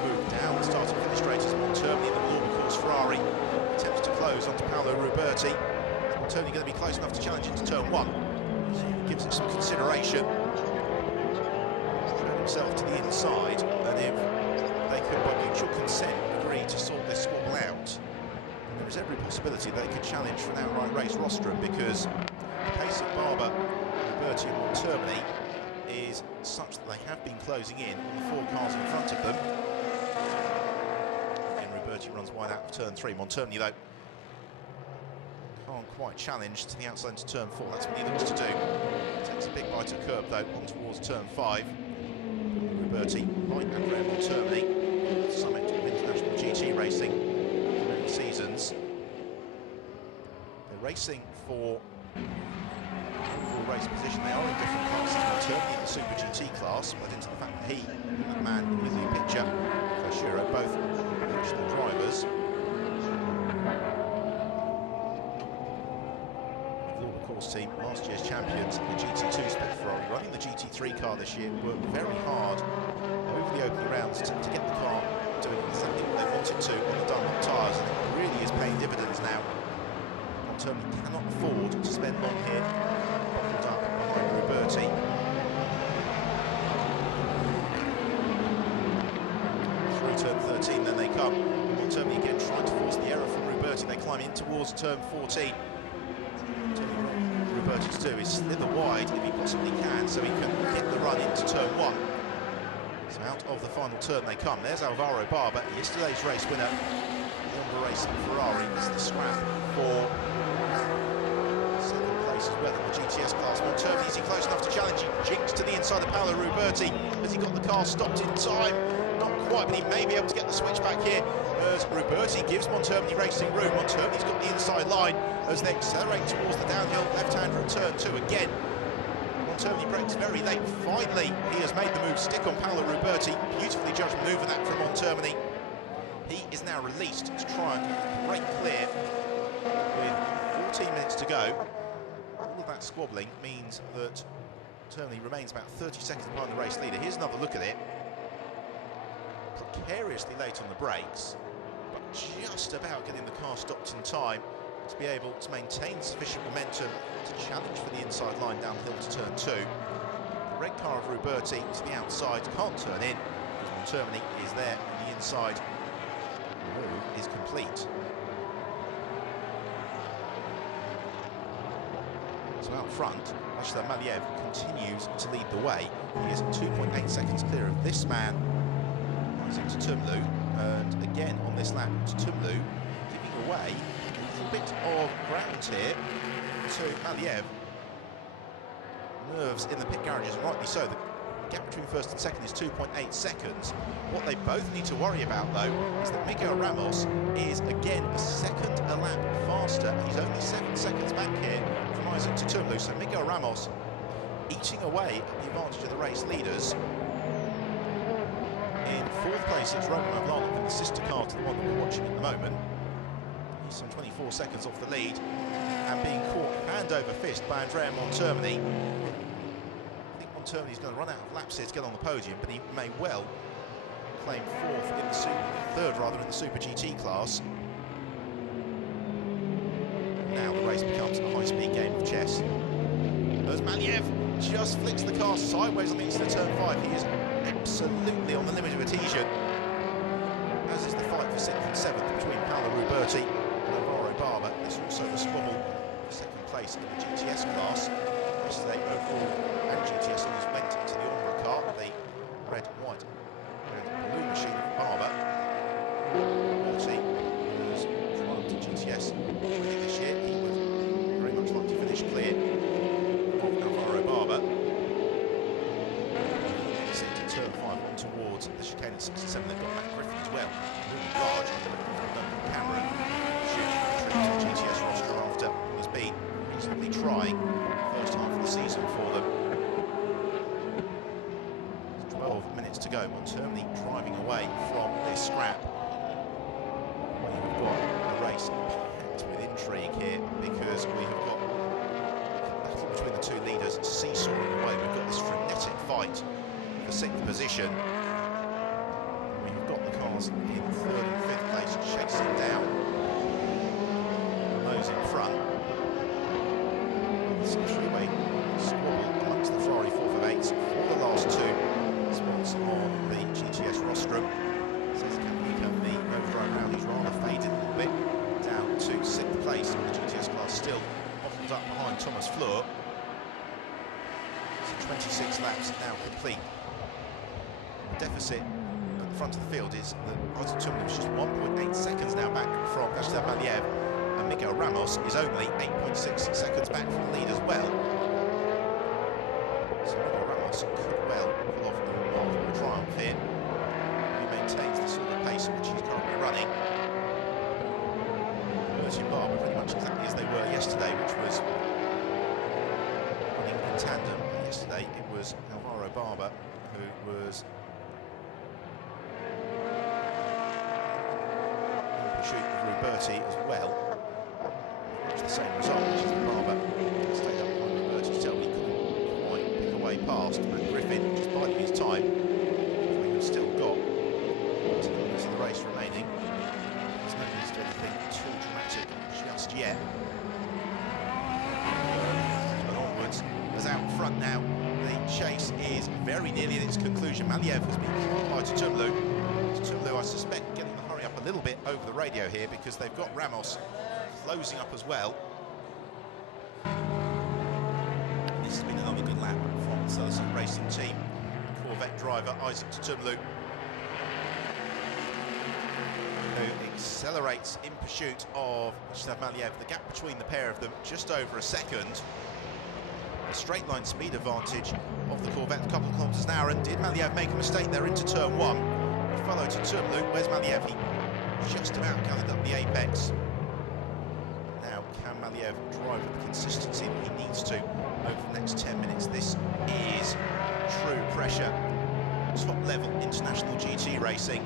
Move down, start and finish straight as Montermini in the Law, of course, Ferrari attempts to close onto Paolo Ruberti. Tony going to be close enough to challenge into turn 1. So he gives it some consideration. Thrown himself to the inside, and if they could, by mutual consent, agree to sort this squabble out, there is every possibility they could challenge for an outright race rostrum, because the pace of Barber, Roberti and Montermini is such that they have been closing in on the 4 cars in front of them. And Roberti runs wide out of turn 3. Montermini, though, can't quite challenge to the outside into turn 4. That's what he looks to do. Takes a big bite of curb, though, on towards turn 5. Roberti, like Andrea Montermini, summit of international GT racing for many seasons. They're racing for overall race position. They are in different classes. Montermini in the Super GT class, but into the fact that he and the man in the picture, Koshiro, both professional drivers. The course team, last year's champions, the GT2 spec Ferrari, running the GT3 car this year, worked very hard over the opening rounds to get the car doing exactly what they wanted to on the Dunlop tyres, and it really is paying dividends now. Montermini cannot afford to spend long here, buckled up behind Roberti. Through turn 13, then they come. Montermini again trying to force the error from Roberti. They climb in towards turn 14. Roberti's do is slither wide if he possibly can, so he can get the run into turn 1. So out of the final turn they come. There's Alvaro Barber, yesterday's race winner. The racing Ferrari is the scrap for second place as well in the GTS class. Montermini, is he close enough to challenge? He jinks to the inside of Paolo Roberti. Has he got the car stopped in time? Not quite, but he may be able to get the switch back here as Roberti gives Montermini racing room. Montermini's got the inside line as they accelerate towards the downhill left-hander at turn 2 again. Montermini brakes very late. Finally, he has made the move stick on Paolo Roberti. Beautifully judged manoeuvre that from Montermini. He is now released to try and break clear with 14 minutes to go. All of that squabbling means that Montermini remains about 30 seconds behind the race leader. Here's another look at it. Precariously late on the brakes, but just about getting the car stopped in time to be able to maintain sufficient momentum to challenge for the inside line downhill to turn 2. The red car of Roberti to the outside, can't turn in. Montermini is there on the inside. The move is complete. So out front, Vyacheslav Maliev continues to lead the way. He is 2.8 seconds clear of this man, rising to Tumlu, and again on this lap to Tumlu, giving away a little bit of ground here to Maliev. Nerves in the pit garages, and rightly so. The gap between first and second is 2.8 seconds. What they both need to worry about, though, is that Miguel Ramos is again a second a lap faster. He's only 7 seconds back here from Isaac to Tumlu, so Miguel Ramos eating away at the advantage of the race leaders. In 4th place, it's Roman Mavlanov in the sister car to the one that we're watching at the moment. He's some 24 seconds off the lead and being caught hand over fist by Andrea Montermini. I think Montermini's going to run out of laps here to get on the podium, but he may well claim 4th in the third in the Super GT class. Now the race becomes a high-speed game of chess. There's Maliev, just flicks the car sideways on the inside of turn 5. He is absolutely on the limit of adhesion, as is the fight for 6th and 7th between Paolo Roberti and Alvaro Barber. This also the squabble for 2nd place in the GTS class. Yesterday, overall and GTS owners went to the Ombra car, the red, white and blue machine of Barber. Roberti has triumphed in GTS winning this year. He would very much like to finish clear of Alvaro Barber. Turn 5 on towards the chicane at 67. They've got Matt Griffin as well, really large. Cameron shooting a trip to the GTS roster after what has been reasonably trying first half of the season for them. 12 minutes to go. Montermini driving away from this scrap. We've got a race packed with intrigue here, because we have got a battle between the 2 leaders seesawing away. We've got this frenetic fight for 6th position. We've got the cars in 3rd and 5th place chasing down those in front. It's a three-way squabble amongst the Ferrari 458s for the last 2 spots on the GTS rostrum. Says Kamika, the Nova autonomous floor. So 26 laps now complete. The deficit at the front of the field is that Isaac Tumlin is just 1.8 seconds now back from Vyacheslav Maliev, and Miguel Ramos is only 8.6 seconds back from the lead as well. So Miguel Ramos could well pull off a remarkable triumph here. He maintains the sort of pace at which he's currently running. Barber pretty much exactly as they were yesterday, which was running in tandem. Yesterday it was Alvaro Barber who was in pursuit of Roberti as well. Much the same result, which is that Barber stayed up behind Roberti to tell he couldn't quite pick a way past. And Griffin just biding his time. We've still got 10 minutes of the race remaining. There's no need to do anything too dramatic just yet. But onwards, as out front now, the chase is very nearly at its conclusion. Maliev has been caught by Tumlu. Tumlu, I suspect, getting the hurry up a little bit over the radio here because they've got Ramos closing up as well. This has been another good lap from the Silverstone Racing team. Corvette driver Isaac Tumlu, who accelerates in pursuit of Vyacheslav Maliev. The gap between the pair of them just over a second. A straight line speed advantage of the Corvette, a couple of kilometres an hour. And did Maliev make a mistake there into turn one? We follow to Tumlu. Where's Maliev? He just about gathered up the apex. Now, can Maliev drive with the consistency that he needs to over the next 10 minutes? This is true pressure, top level international GT racing,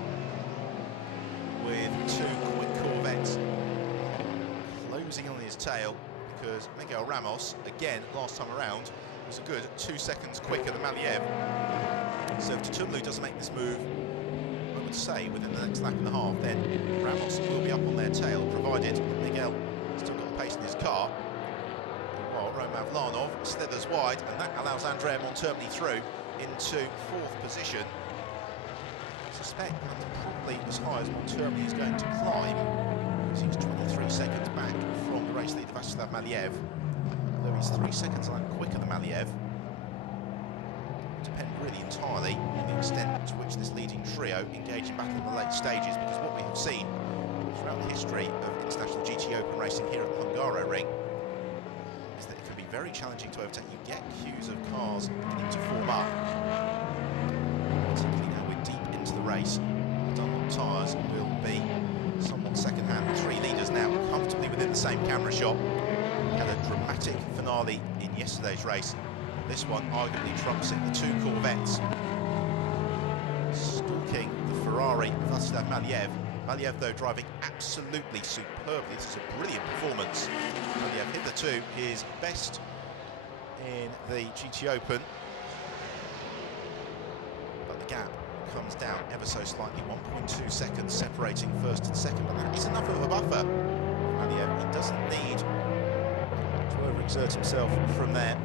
with two quick Corvettes closing on his tail, because Miguel Ramos, again, last time around, was a good 2 seconds quicker than Maliev. So if Tumlu doesn't make this move, I would say within the next lap and a half, then Ramos will be up on their tail, provided Miguel still got the pace in his car. While Roman Vlanov slithers wide, and that allows Andrea Montermini through into 4th position. I suspect that's probably as high as Montermini is going to climb, because he's 23 seconds back from the race leader Vyacheslav Maliev. Although he's 3 seconds quicker than Maliev. Depend really entirely on the extent to which this leading trio engage in battle in the late stages, because what we have seen throughout the history of international GTOpen racing here at the Hungaroring is that it can be very challenging to overtake. You get queues of cars beginning to form up, particularly now we're deep into the race. The Dunlop tyres will be somewhat second-hand. The 3 leaders now comfortably within the same camera shot. We had a dramatic finale in yesterday's race. This one arguably trumps it. The 2 Corvettes stalking the Ferrari of Vyacheslav Maliev. Maliev, though, driving absolutely superbly. This is a brilliant performance. Maliev hitherto his best in the GTOpen, but the gap comes down ever so slightly, 1.2 seconds separating first and second, but that is enough of a buffer. Maliev, he doesn't need to overexert himself from there.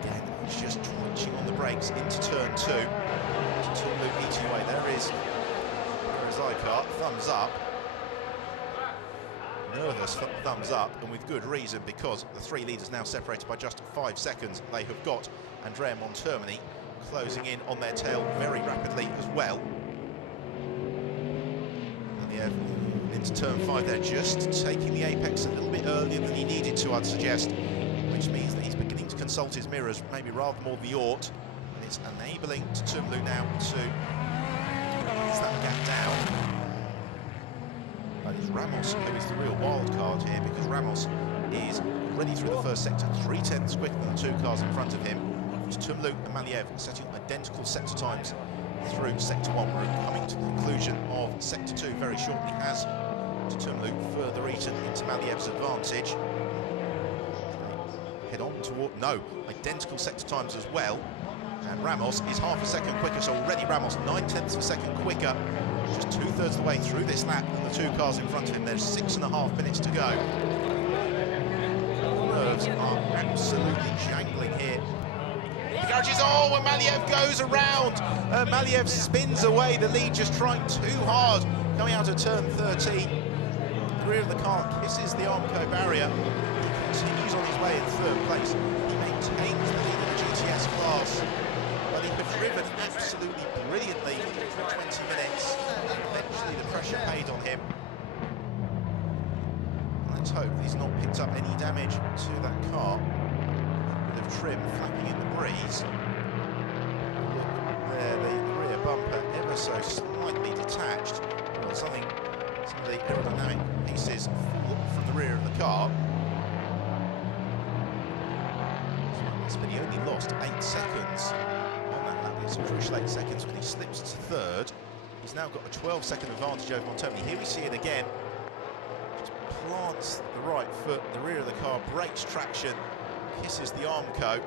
Again, he's just twitching on the brakes into turn 2. Tumlu eating away. There is Icar, thumbs up. Nervous thumbs up, and with good reason, because the 3 leaders now separated by just 5 seconds. They have got Andrea Montermini closing in on their tail very rapidly as well. Maliev into turn 5 there, just taking the apex a little bit earlier than he needed to, I'd suggest, which means that he's beginning to consult his mirrors, maybe rather more than he ought. And it's enabling Tumlu now to ease that gap down. But it's Ramos who is the real wild card here, because Ramos is already through the first sector, 3/10 quicker than the 2 cars in front of him. It's Tumlu and Maliev setting identical sector times through sector 1. We're coming to the conclusion of sector 2 very shortly, as Tumlu further eaten into Maliev's advantage. Head on toward, no, identical sector times as well. And Ramos is half a second quicker, so already Ramos 9/10 of a second quicker, just 2/3 of the way through this lap than the 2 cars in front of him. There's 6.5 minutes to go. The nerves are absolutely jangling here. The garage is, oh, and Maliev goes around. Maliev spins away the lead, just trying too hard, coming out of turn 13. rear of the car, kisses the Armco barrier. He continues on his way in third place. He maintains the lead in the GTS class, but he had driven absolutely brilliantly for 20 minutes. Eventually the pressure paid on him. Let's hope he's not picked up any damage to that car. A bit of trim flapping in the breeze. Look there, the rear bumper ever so slightly detached. Well, some of the aerodynamic pieces fall from the rear of the car. But he only lost 8 seconds on that lap. It's a crucial 8 seconds when he slips to third. He's now got a 12-second advantage over Montoni. Here we see it again. Just plants the right foot, the rear of the car, breaks traction, kisses the Armco.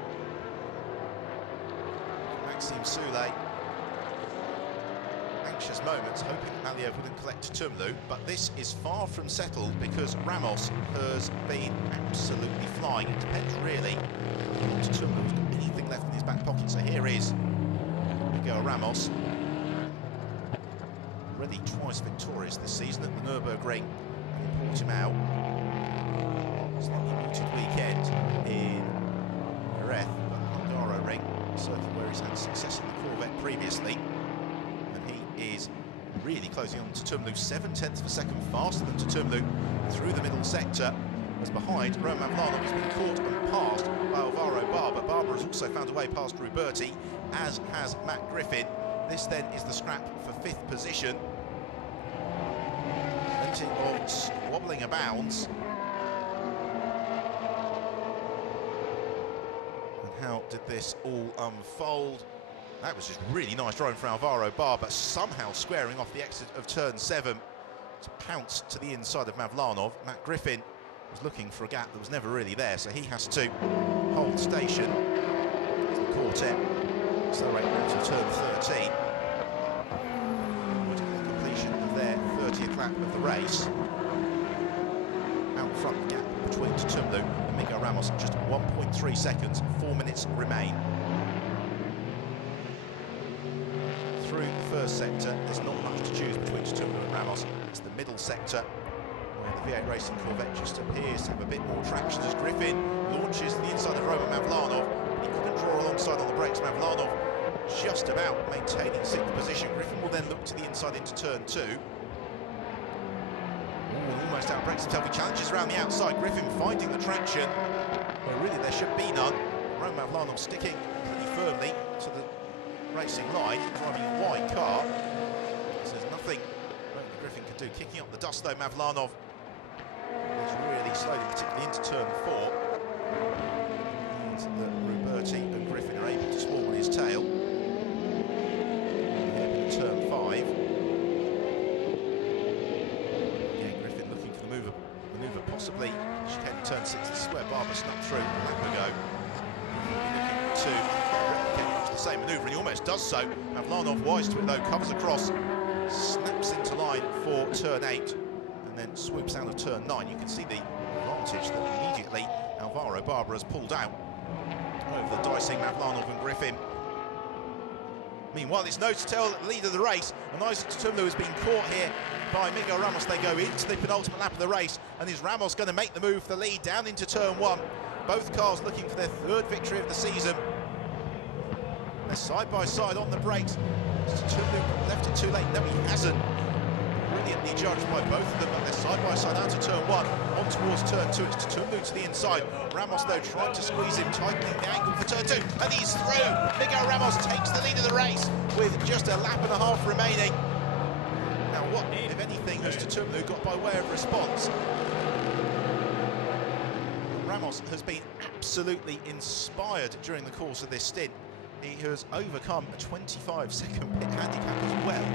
Maxime Soulé. Anxious moments, hoping that Maliev wouldn't collect Tumlu, but this is far from settled because Ramos has been absolutely flying. It depends really on Tumlu's got anything left in his back pocket. So here is Miguel Ramos, already twice victorious this season at the Nürburgring in Portimao. Slightly muted weekend in Jerez, but the Hungaroring, circuit where he's had success in the Corvette previously. Is really closing on to Tumlu, 7/10 of a second faster than Tumlu through the middle sector. As behind, Roman Mavlanov has been caught and passed by Alvaro Barber. Barber has also found a way past Ruberti, as has Matt Griffin. This then is the scrap for 5th position. Plenty of squabbling abounds. And how did this all unfold? That was just really nice driving for Alvaro Barber, somehow squaring off the exit of turn 7 to pounce to the inside of Mavlanov. Matt Griffin was looking for a gap that was never really there, so he has to hold station as the quartet accelerate out to turn 13. The completion of their 30th lap of the race. Out front, the gap between Tumlu and Miguel Ramos, just 1.3 seconds, 4 minutes remain. Through the first sector, there's not much to choose between Tumlu and Ramos. It's the middle sector where the V8 Racing Corvette just appears to have a bit more traction as Griffin launches to the inside of Roman Mavlanov. He couldn't draw alongside on the brakes. Mavlanov just about maintaining 6th position. Griffin will then look to the inside into turn 2. Almost outbreaks himself. He challenges around the outside. Griffin finding the traction where really there should be none. Roman Mavlanov sticking pretty firmly to the racing line, driving a wide car. So there's nothing Griffin can do. Kicking up the dust though, Mavlanov is really slowly, particularly into turn 4. Means that Ruberti and Griffin are able to swarm on his tail. Into turn 5. Again, Griffin looking for the manoeuvre possibly. Chicane turn 6. This is where Barber snuck through a lap ago. Looking to replicate the same manoeuvre, and he almost does so. Mavlanov, wise to it though, covers across, snaps into line for turn 8, and then swoops out of turn 9. You can see the advantage that immediately Alvaro Barber has pulled out over the dicing Mavlanov and Griffin. Meanwhile, it's no to tell that the lead of the race, and Isaac Tumlu has been caught here by Miguel Ramos. They go into the penultimate lap of the race, and is Ramos going to make the move for the lead down into turn 1? Both cars looking for their 3rd victory of the season. They're side by side on the brakes. Tumlu left it too late. No, he hasn't. Brilliantly judged by both of them, but they're side by side out to turn 1, on towards turn 2. It's Tumlu to the inside. Ramos, though, trying to squeeze him, tightening the angle for turn 2, and he's through. Miguel Ramos takes the lead of the race with just a lap and a half remaining. Now, what, if anything, has Tumlu got by way of response? Ramos has been absolutely inspired during the course of this stint. He has overcome a 25-second pit handicap as well.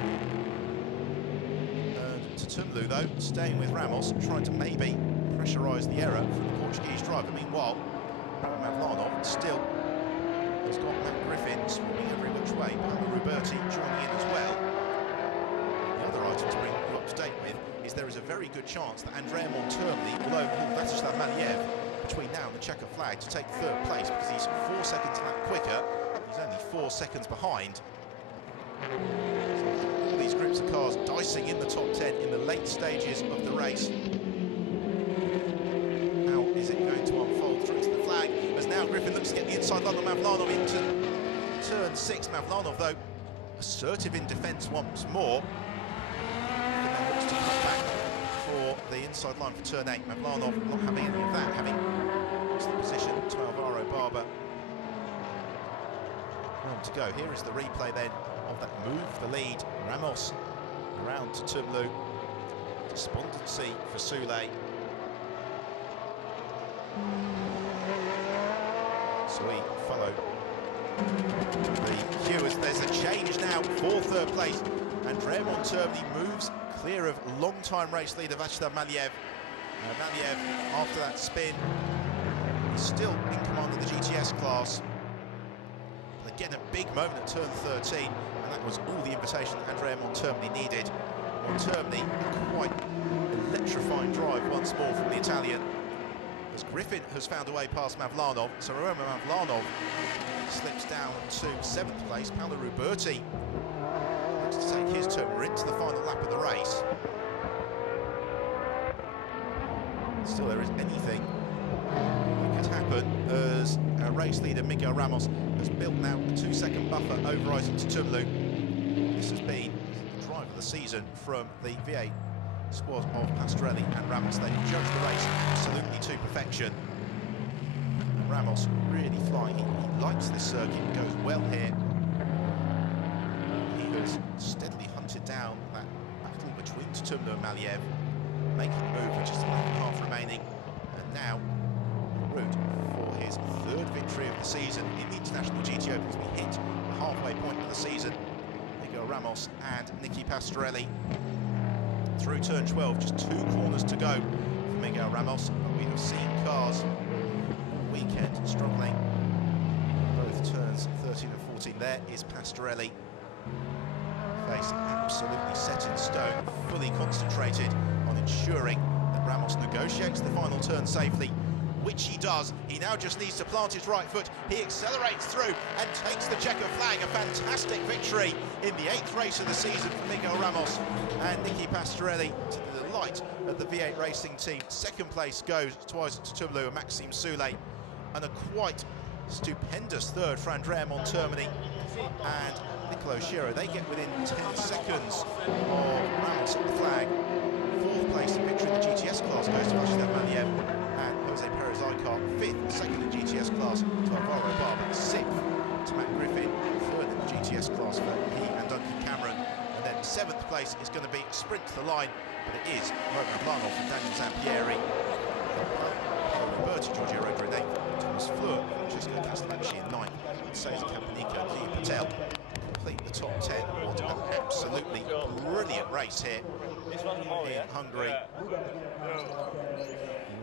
Tumlu, though, staying with Ramos, trying to maybe pressurise the error from the Portuguese driver. Meanwhile, Roman Mavlanov still has got Matt Griffin swarming every which way. Paolo Ruberti joining in as well. The other item to bring you up to date with is there is a very good chance that Andrea Montoni will overhaul Vladislav Maliev between now and the checker flag to take 3rd place, because he's 4 seconds lap quicker. He's only 4 seconds behind. All these groups of cars dicing in the top 10 in the late stages of the race. inside line of Mavlanov into turn 6. Mavlanov, though, assertive in defence once more. And then looks to come back for the inside line for turn 8. Mavlanov not having any of that, having lost the position to Alvaro Barber. On to go. Here is the replay then of that move, the lead. Ramos around to Tumlu. Despondency for Soulé. So we follow the cue as there's a change now for third place. Andrea Montermini moves clear of long-time race leader Vyacheslav Maliev. Maliev, after that spin, is still in command of the GTS class. And again, a big moment at turn 13, and that was all the invitation that Andrea Montermini needed. Montermini, a quite electrifying drive once more from the Italian. As Griffin has found a way past Mavlanov, so remember Mavlanov slips down to 7th place. Paolo Ruberti looks to take his turn. We're into the final lap of the race. Still, there is anything that could happen as our race leader Miguel Ramos has built now a 2-second buffer over Isaac Tumlu. This has been the drive of the season from the V8 squad of Pastorelli and Ramos. They judged the race absolutely to perfection. And Ramos really flying. He likes this circuit, it goes well here. He has steadily hunted down that battle between Tumlu and Maliev, making the move with just a lap and a half remaining. And now, en route for his 3rd victory of the season in the International GTOpen as we hit the halfway point of the season. Miguel Ramos and Nicky Pastorelli. Through turn 12, just 2 corners to go for Miguel Ramos, but we have seen cars all weekend struggling. Both turns 13 and 14. There is Pastorelli. Face absolutely set in stone, fully concentrated on ensuring that Ramos negotiates the final turn safely, which he does. He now just needs to plant his right foot. He accelerates through and takes the checker flag. A fantastic victory in the 8th race of the season for Miguel Ramos and Nicky Pastorelli, to the delight of the V8 racing team. 2nd place goes to Isaac Tumlu and Maxime Soulé, and a quite stupendous 3rd for Andrea Montermini and Nicolo Schiro. They get within 10 seconds of Ramos at the flag. 4th place in victory in the GTS class goes to Vyacheslav Maliev and Jose Perez Icart. 5th, 2nd in GTS class to Alvaro Barber. 6th to Matt Griffin. 3rd in the GTS class for he and Duncan Cameron. And then 7th place is going to be a sprint to the line, but it is Roman Mavlanov and Daniel Zampieri. Paolo Roberti, Giorgio Roda in 8th. Thomas Fleur, Francesco Castellacci in 9th. And Cesar Campanico and Kia Patel complete the top 10. What an absolutely brilliant race here in Hungary.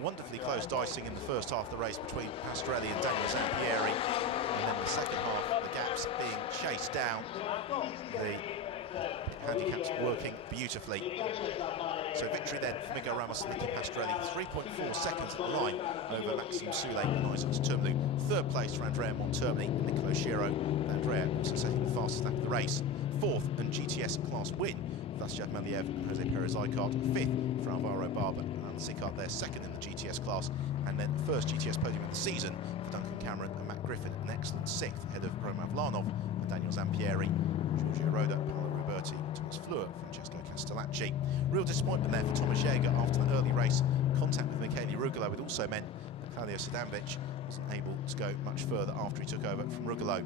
Wonderfully close dicing in the first half of the race between Pastorelli and Daniel Zampieri, and then the second half, the gaps being chased down. The handicaps working beautifully. So victory then for Miguel Ramos and Nicky Pastorelli. 3.4 seconds at the line over Maxime Soulé and Isaac Tumlu. 3rd place for Andrea Montermini and Nicolo Schiro. Andrea also setting the fastest lap of the race. 4th and GTS class win for Vyacheslav Maliev and Jose Perez Icart. 5th for Alvaro Barber and Sicart, there 2nd in the GTS class. And then 1st GTS podium of the season for Duncan Cameron and Matt Griffin. An excellent 6th ahead of Roman Mavlanov and Daniel Zampieri, Giorgio Roda, Paolo Roberti, Thomas Fleur, Francesco Castellacci. Real disappointment there for Thomas Jäger after the early race. Contact with Michele Rugolo had also meant that Claudio Sadanovic wasn't able to go much further after he took over from Rugolo.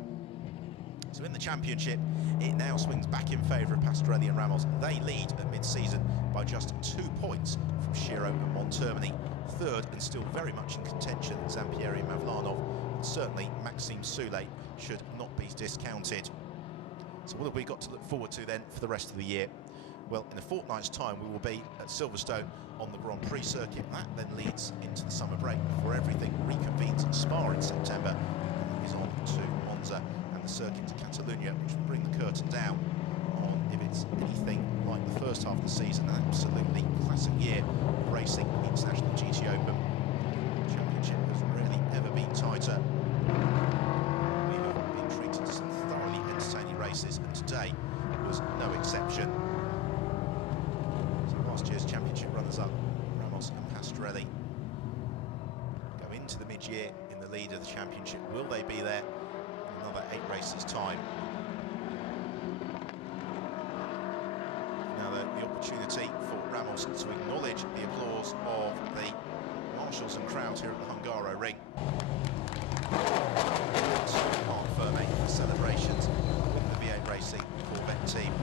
So in the championship, it now swings back in favour of Pastorelli and Ramos. They lead at mid-season by just 2 points from Schiro and Montermini. 3rd and still very much in contention, Zampieri and Mavlanov. And certainly Maxime Soulé should not be discounted. So what have we got to look forward to then for the rest of the year? Well, in a fortnight's time, we will be at Silverstone on the Grand Prix circuit. That then leads into the summer break before everything reconvenes at Spa in September and is on to Monza and the circuit to Catalonia, which will bring the curtain down on, if it's anything like the first half of the season, an absolutely classic year of racing in the International GTOpen. The championship has rarely ever been tighter. We have been treated to some thoroughly entertaining races, and today was no exception. So last year's championship runners-up, Ramos and Pastorelli, go into the mid-year in the the lead of the championship. Will they be there in another 8 races' time? Now the opportunity for Ramos to acknowledge the applause of the marshals and crowd here at the Hungaro ring. Mark Ferme for celebrations with the V8 Racing Corvette team.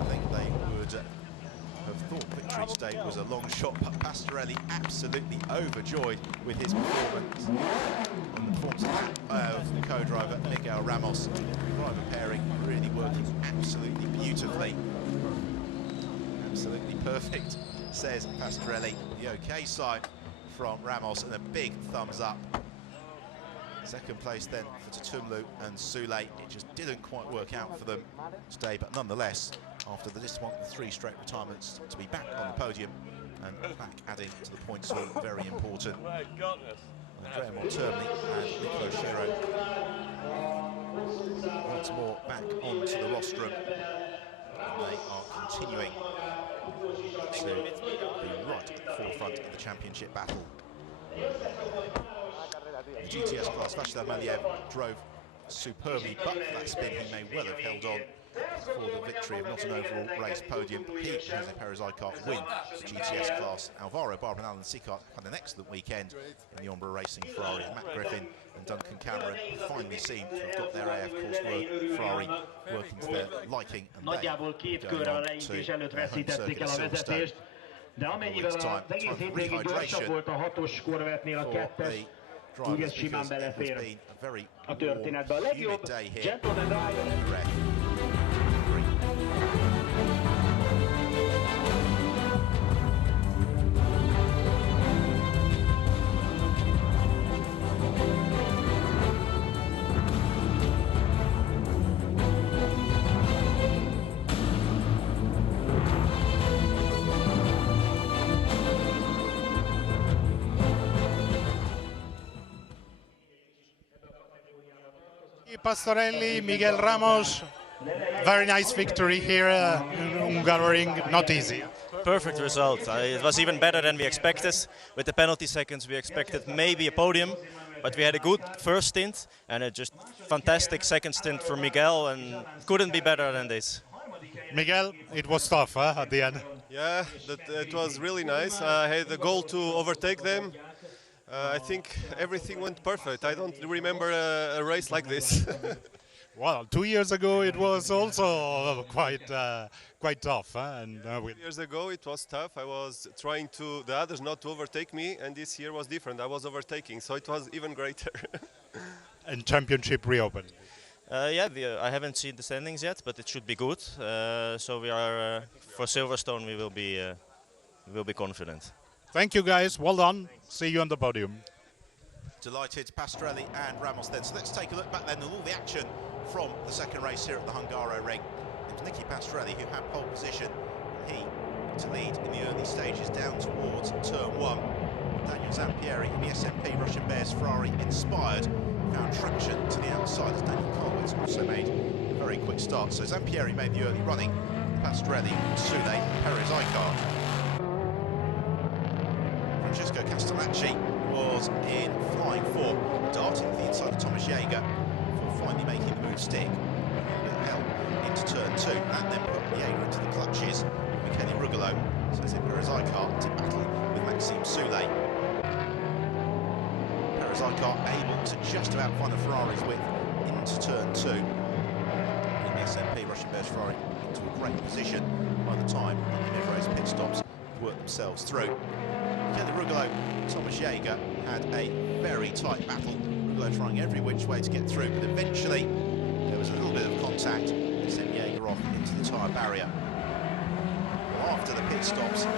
I think they would have thought victory today was a long shot, but Pastorelli absolutely overjoyed with his performance. And the performance of the co-driver Miguel Ramos. Driver pairing really working absolutely beautifully. Absolutely perfect, says Pastorelli. The OK side from Ramos, and a big thumbs up. Second place then for Tutumlu and Sule. It just didn't quite work out for them today, but nonetheless, after this one, the 3 straight retirements, to be back on the podium and back adding to the points were very important. Andrea Monterni and Nicola Shiro once more back onto the rostrum, and they are continuing to be right at the forefront of the championship battle. The GTS class, Vaclav Maliev drove superbly, but for that spin he may well have held on for the victory of not an overall race podium. He, Jose Perez Icart, win the GTS class. Alvaro Barber and Alan Sicart had an excellent weekend in the Ombra Racing Ferrari. Matt Griffin and Duncan Cameron finally seem to have got their AF course Ferrari working to their liking, and nagyjából 2 körrel a leintés előtt veszítették el a vezetést, de amennyivel az egész hétvégén gyorsabb volt a 6-os Corvette-nél a 2-es, úgy ez simán belefér a történetbe. A legjobb gentleman rider. Pastorelli, Miguel Ramos, very nice victory here in Hungary, not easy. Perfect result. It was even better than we expected. With the penalty seconds we expected maybe a podium, but we had a good first stint and a just fantastic second stint for Miguel, and couldn't be better than this. Miguel, it was tough at the end. Yeah, it was really nice. I had the goal to overtake them. I think everything went perfect. I don't remember a race like this. Well, 2 years ago it was also quite tough. And 2 years ago it was tough. I was trying to the others not to overtake me, and this year was different. I was overtaking, so it was even greater. And championship reopened. Yeah, I haven't seen the standings yet, but it should be good. So we are for Silverstone. We will be confident. Thank you guys, well done. See you on the podium. Delighted, Pastorelli and Ramos then. So let's take a look back then at all the action from the second race here at the Hungaro ring. It was Nicky Pastorelli who had pole position. He to lead in the early stages down towards turn 1. Daniel Zampieri in the SMP Russian Bears Ferrari Inspired found traction to the outside as Daniel Colwitz also made a very quick start. So Zampieri made the early running. Pastorelli, Sule, Perez Icart. Francesco Castellacci was in flying form, darting to the inside of Thomas Jaeger before finally making the move stick. Hell into turn 2, and then put Jaeger into the clutches. Michele Rugolo, so Perez Icart to battle with Maxime Sule. Perez Icart able to just about find a Ferrari's width into turn 2. And the SMP Russian Bears Ferrari into a great position by the time the mid-race pit stops work themselves through. Michele Rugolo, Thomas Jaeger had a very tight battle. Rugolo trying every which way to get through, but eventually there was a little bit of contact that sent Jaeger off into the tyre barrier. Well, after the pit stops, it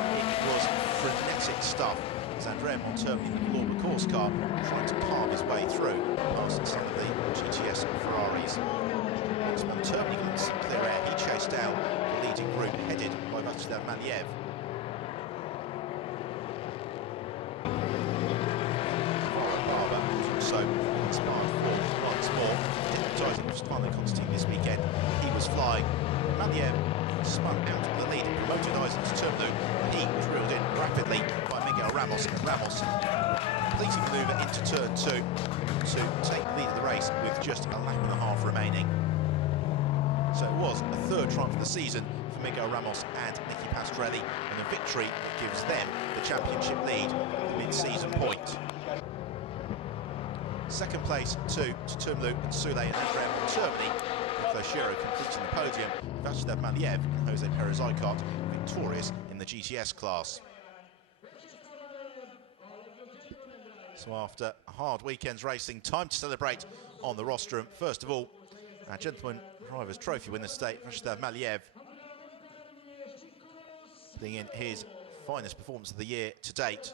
was frenetic stuff as Andrea Monterni in the Lorber course car trying to carve his way through past some of the GTS Ferraris. Once Monterni got some clear air, he chased down the leading group headed by Vaclav Maliev. So inspired for once more, deputising for Stefano Constantine this weekend. He was flying. Maliev spun out on the lead, promoted Eisen to Tutumlu. He was reeled in rapidly by Miguel Ramos, and Ramos completing manoeuvre into turn 2 to take the lead of the race with just a lap and a half remaining. So it was a third triumph of the season for Miguel Ramos and Nicky Pastrelli, and a victory that gives them the championship lead at the mid-season point. Second place to Tumlu and Sule and Andrea Montermini, with Shiro completing the podium, Vyacheslav Maliev and Jose Perez-Icart victorious in the GTS class. So after a hard weekend's racing, time to celebrate on the rostrum. First of all, our Gentleman Drivers' Trophy winner state, Vyacheslav Maliev, putting in his finest performance of the year to date.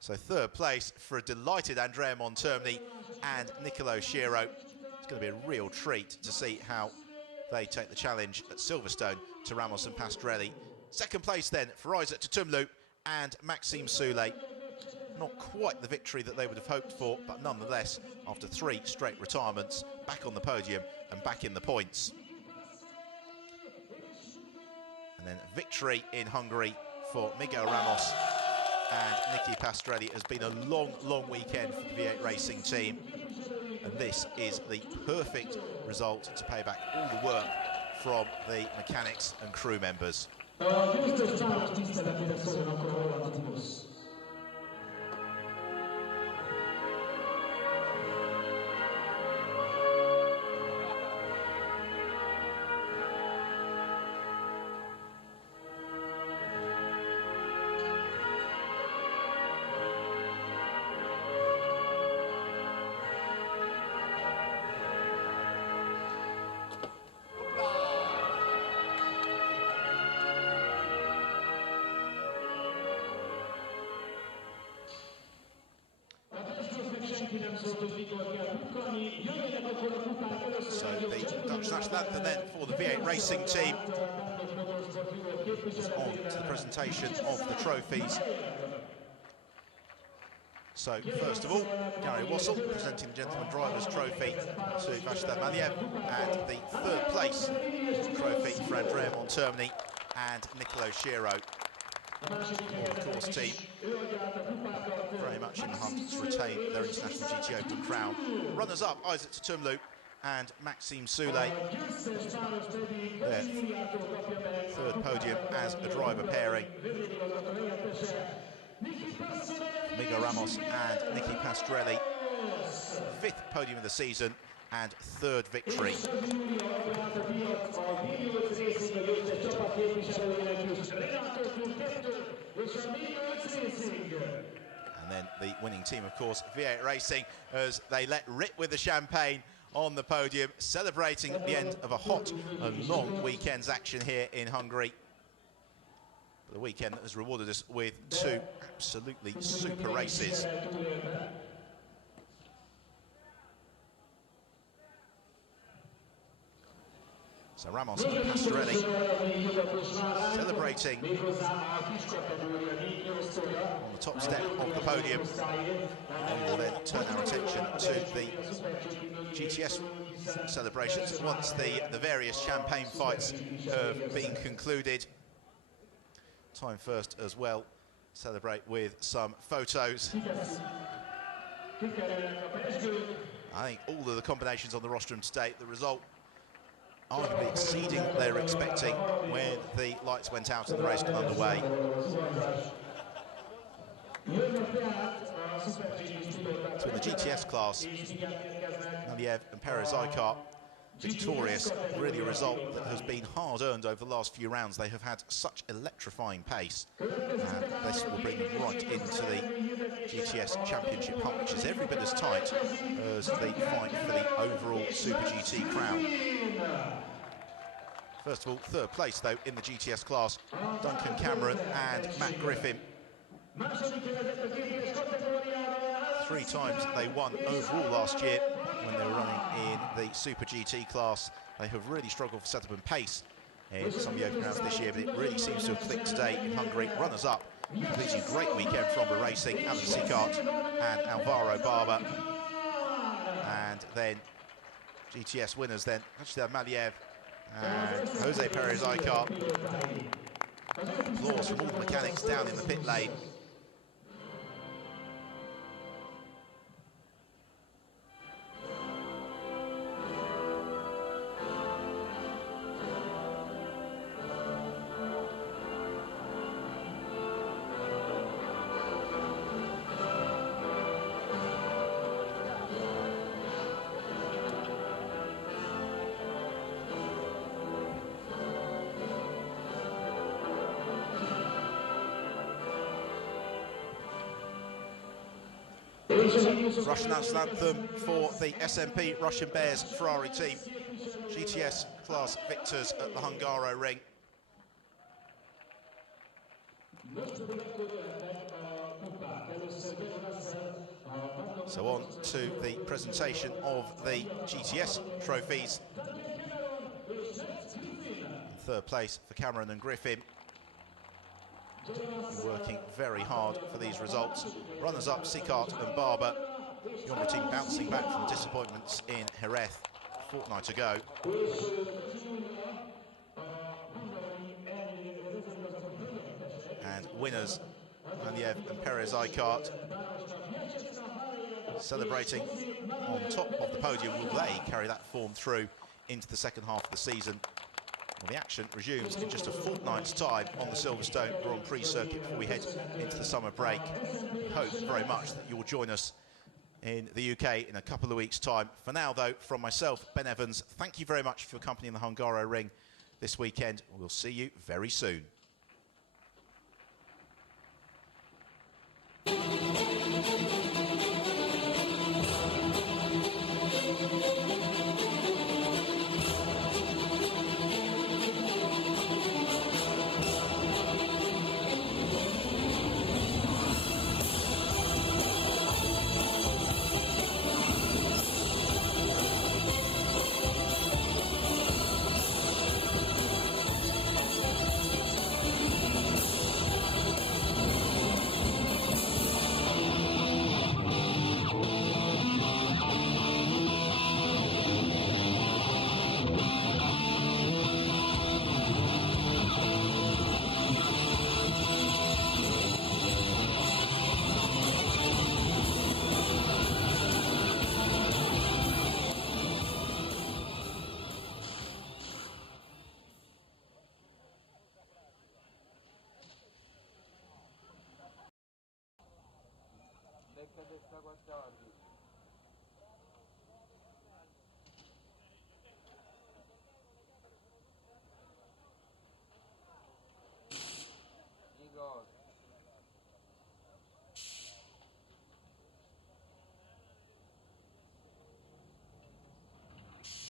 So third place for a delighted Andrea Montermini and Nicolo Shiro. It's going to be a real treat to see how they take the challenge at Silverstone to Ramos and Pastrelli. Second place then for Isaac Tutumlu and Maxime Soule. Not quite the victory that they would have hoped for, but nonetheless, after 3 straight retirements, back on the podium and back in the points. And then victory in Hungary for Miguel Ramos and Nicky Pastrelli. Has been a long, long weekend for the V8 racing team. And this is the perfect result to pay back all the work from the mechanics and crew members. So the Dutch national anthem then for the V8 racing team is on to the presentation of the trophies. So first of all, Gary Wassel presenting the Gentleman Drivers' Trophy to Vyacheslav Maliev, and the third place trophy for Andrea Montermini and Nicolo Shiro. Of course, team very much in the hunt to retain their international GTOpen crown. Runners-up, Isaac Tutumlu and Maxime Soule. Their third podium as a driver pairing. Miguel Ramos and Nicky Pastrelli, 5th podium of the season and 3rd victory. And then the winning team, of course, V8 Racing, as they let rip with the champagne on the podium, celebrating at the end of a hot and long weekend's action here in Hungary. The weekend that has rewarded us with 2 absolutely super races. So Ramos and Pastrelli celebrating on the top step of the podium. And we will then turn our attention to the GTS celebrations once the various champagne fights have been concluded. Time first as well, celebrate with some photos. I think all of the combinations on the rostrum to date, the result arguably exceeding what they were expecting when the lights went out and the race got underway. So in the GTS class, Maliev and Perez-Icart victorious, really a result that has been hard earned over the last few rounds. They have had such electrifying pace, and this will bring them right into the GTS Championship hunt, which is every bit as tight as the fight for the overall Super GT crown. First of all, 3rd place though in the GTS class, Duncan Cameron and Matt Griffin. 3 times they won overall last year when they were running in the Super GT class. They have really struggled for setup and pace in some of the open rounds this year, but it really seems to have clicked today in Hungary. Runners-up, completing a great weekend for Umbra Racing, Alan Sicart and Alvaro Barber. And then GTS winners then, Vyacheslav Maliev and Jose Perez-Icart. Applause from all the mechanics down in the pit lane. Russian national anthem for the SMP Russian Bears Ferrari team. GTS class victors at the Hungaroring. So on to the presentation of the GTS trophies. Third place for Cameron and Griffin. Working very hard for these results. Runners-up, Sickart and Barber. The Umbra team bouncing back from disappointments in Jerez a fortnight ago. And winners, Maniev and Perez Icart, celebrating on top of the podium. Will they carry that form through into the second half of the season? Well, the action resumes in just a fortnight's time on the Silverstone Grand Prix circuit before we head into the summer break. We hope very much that you will join us in the UK in a couple of weeks' time. For now, though, from myself, Ben Evans, thank you very much for your company in the Hungaroring this weekend. We'll see you very soon. Questa guarda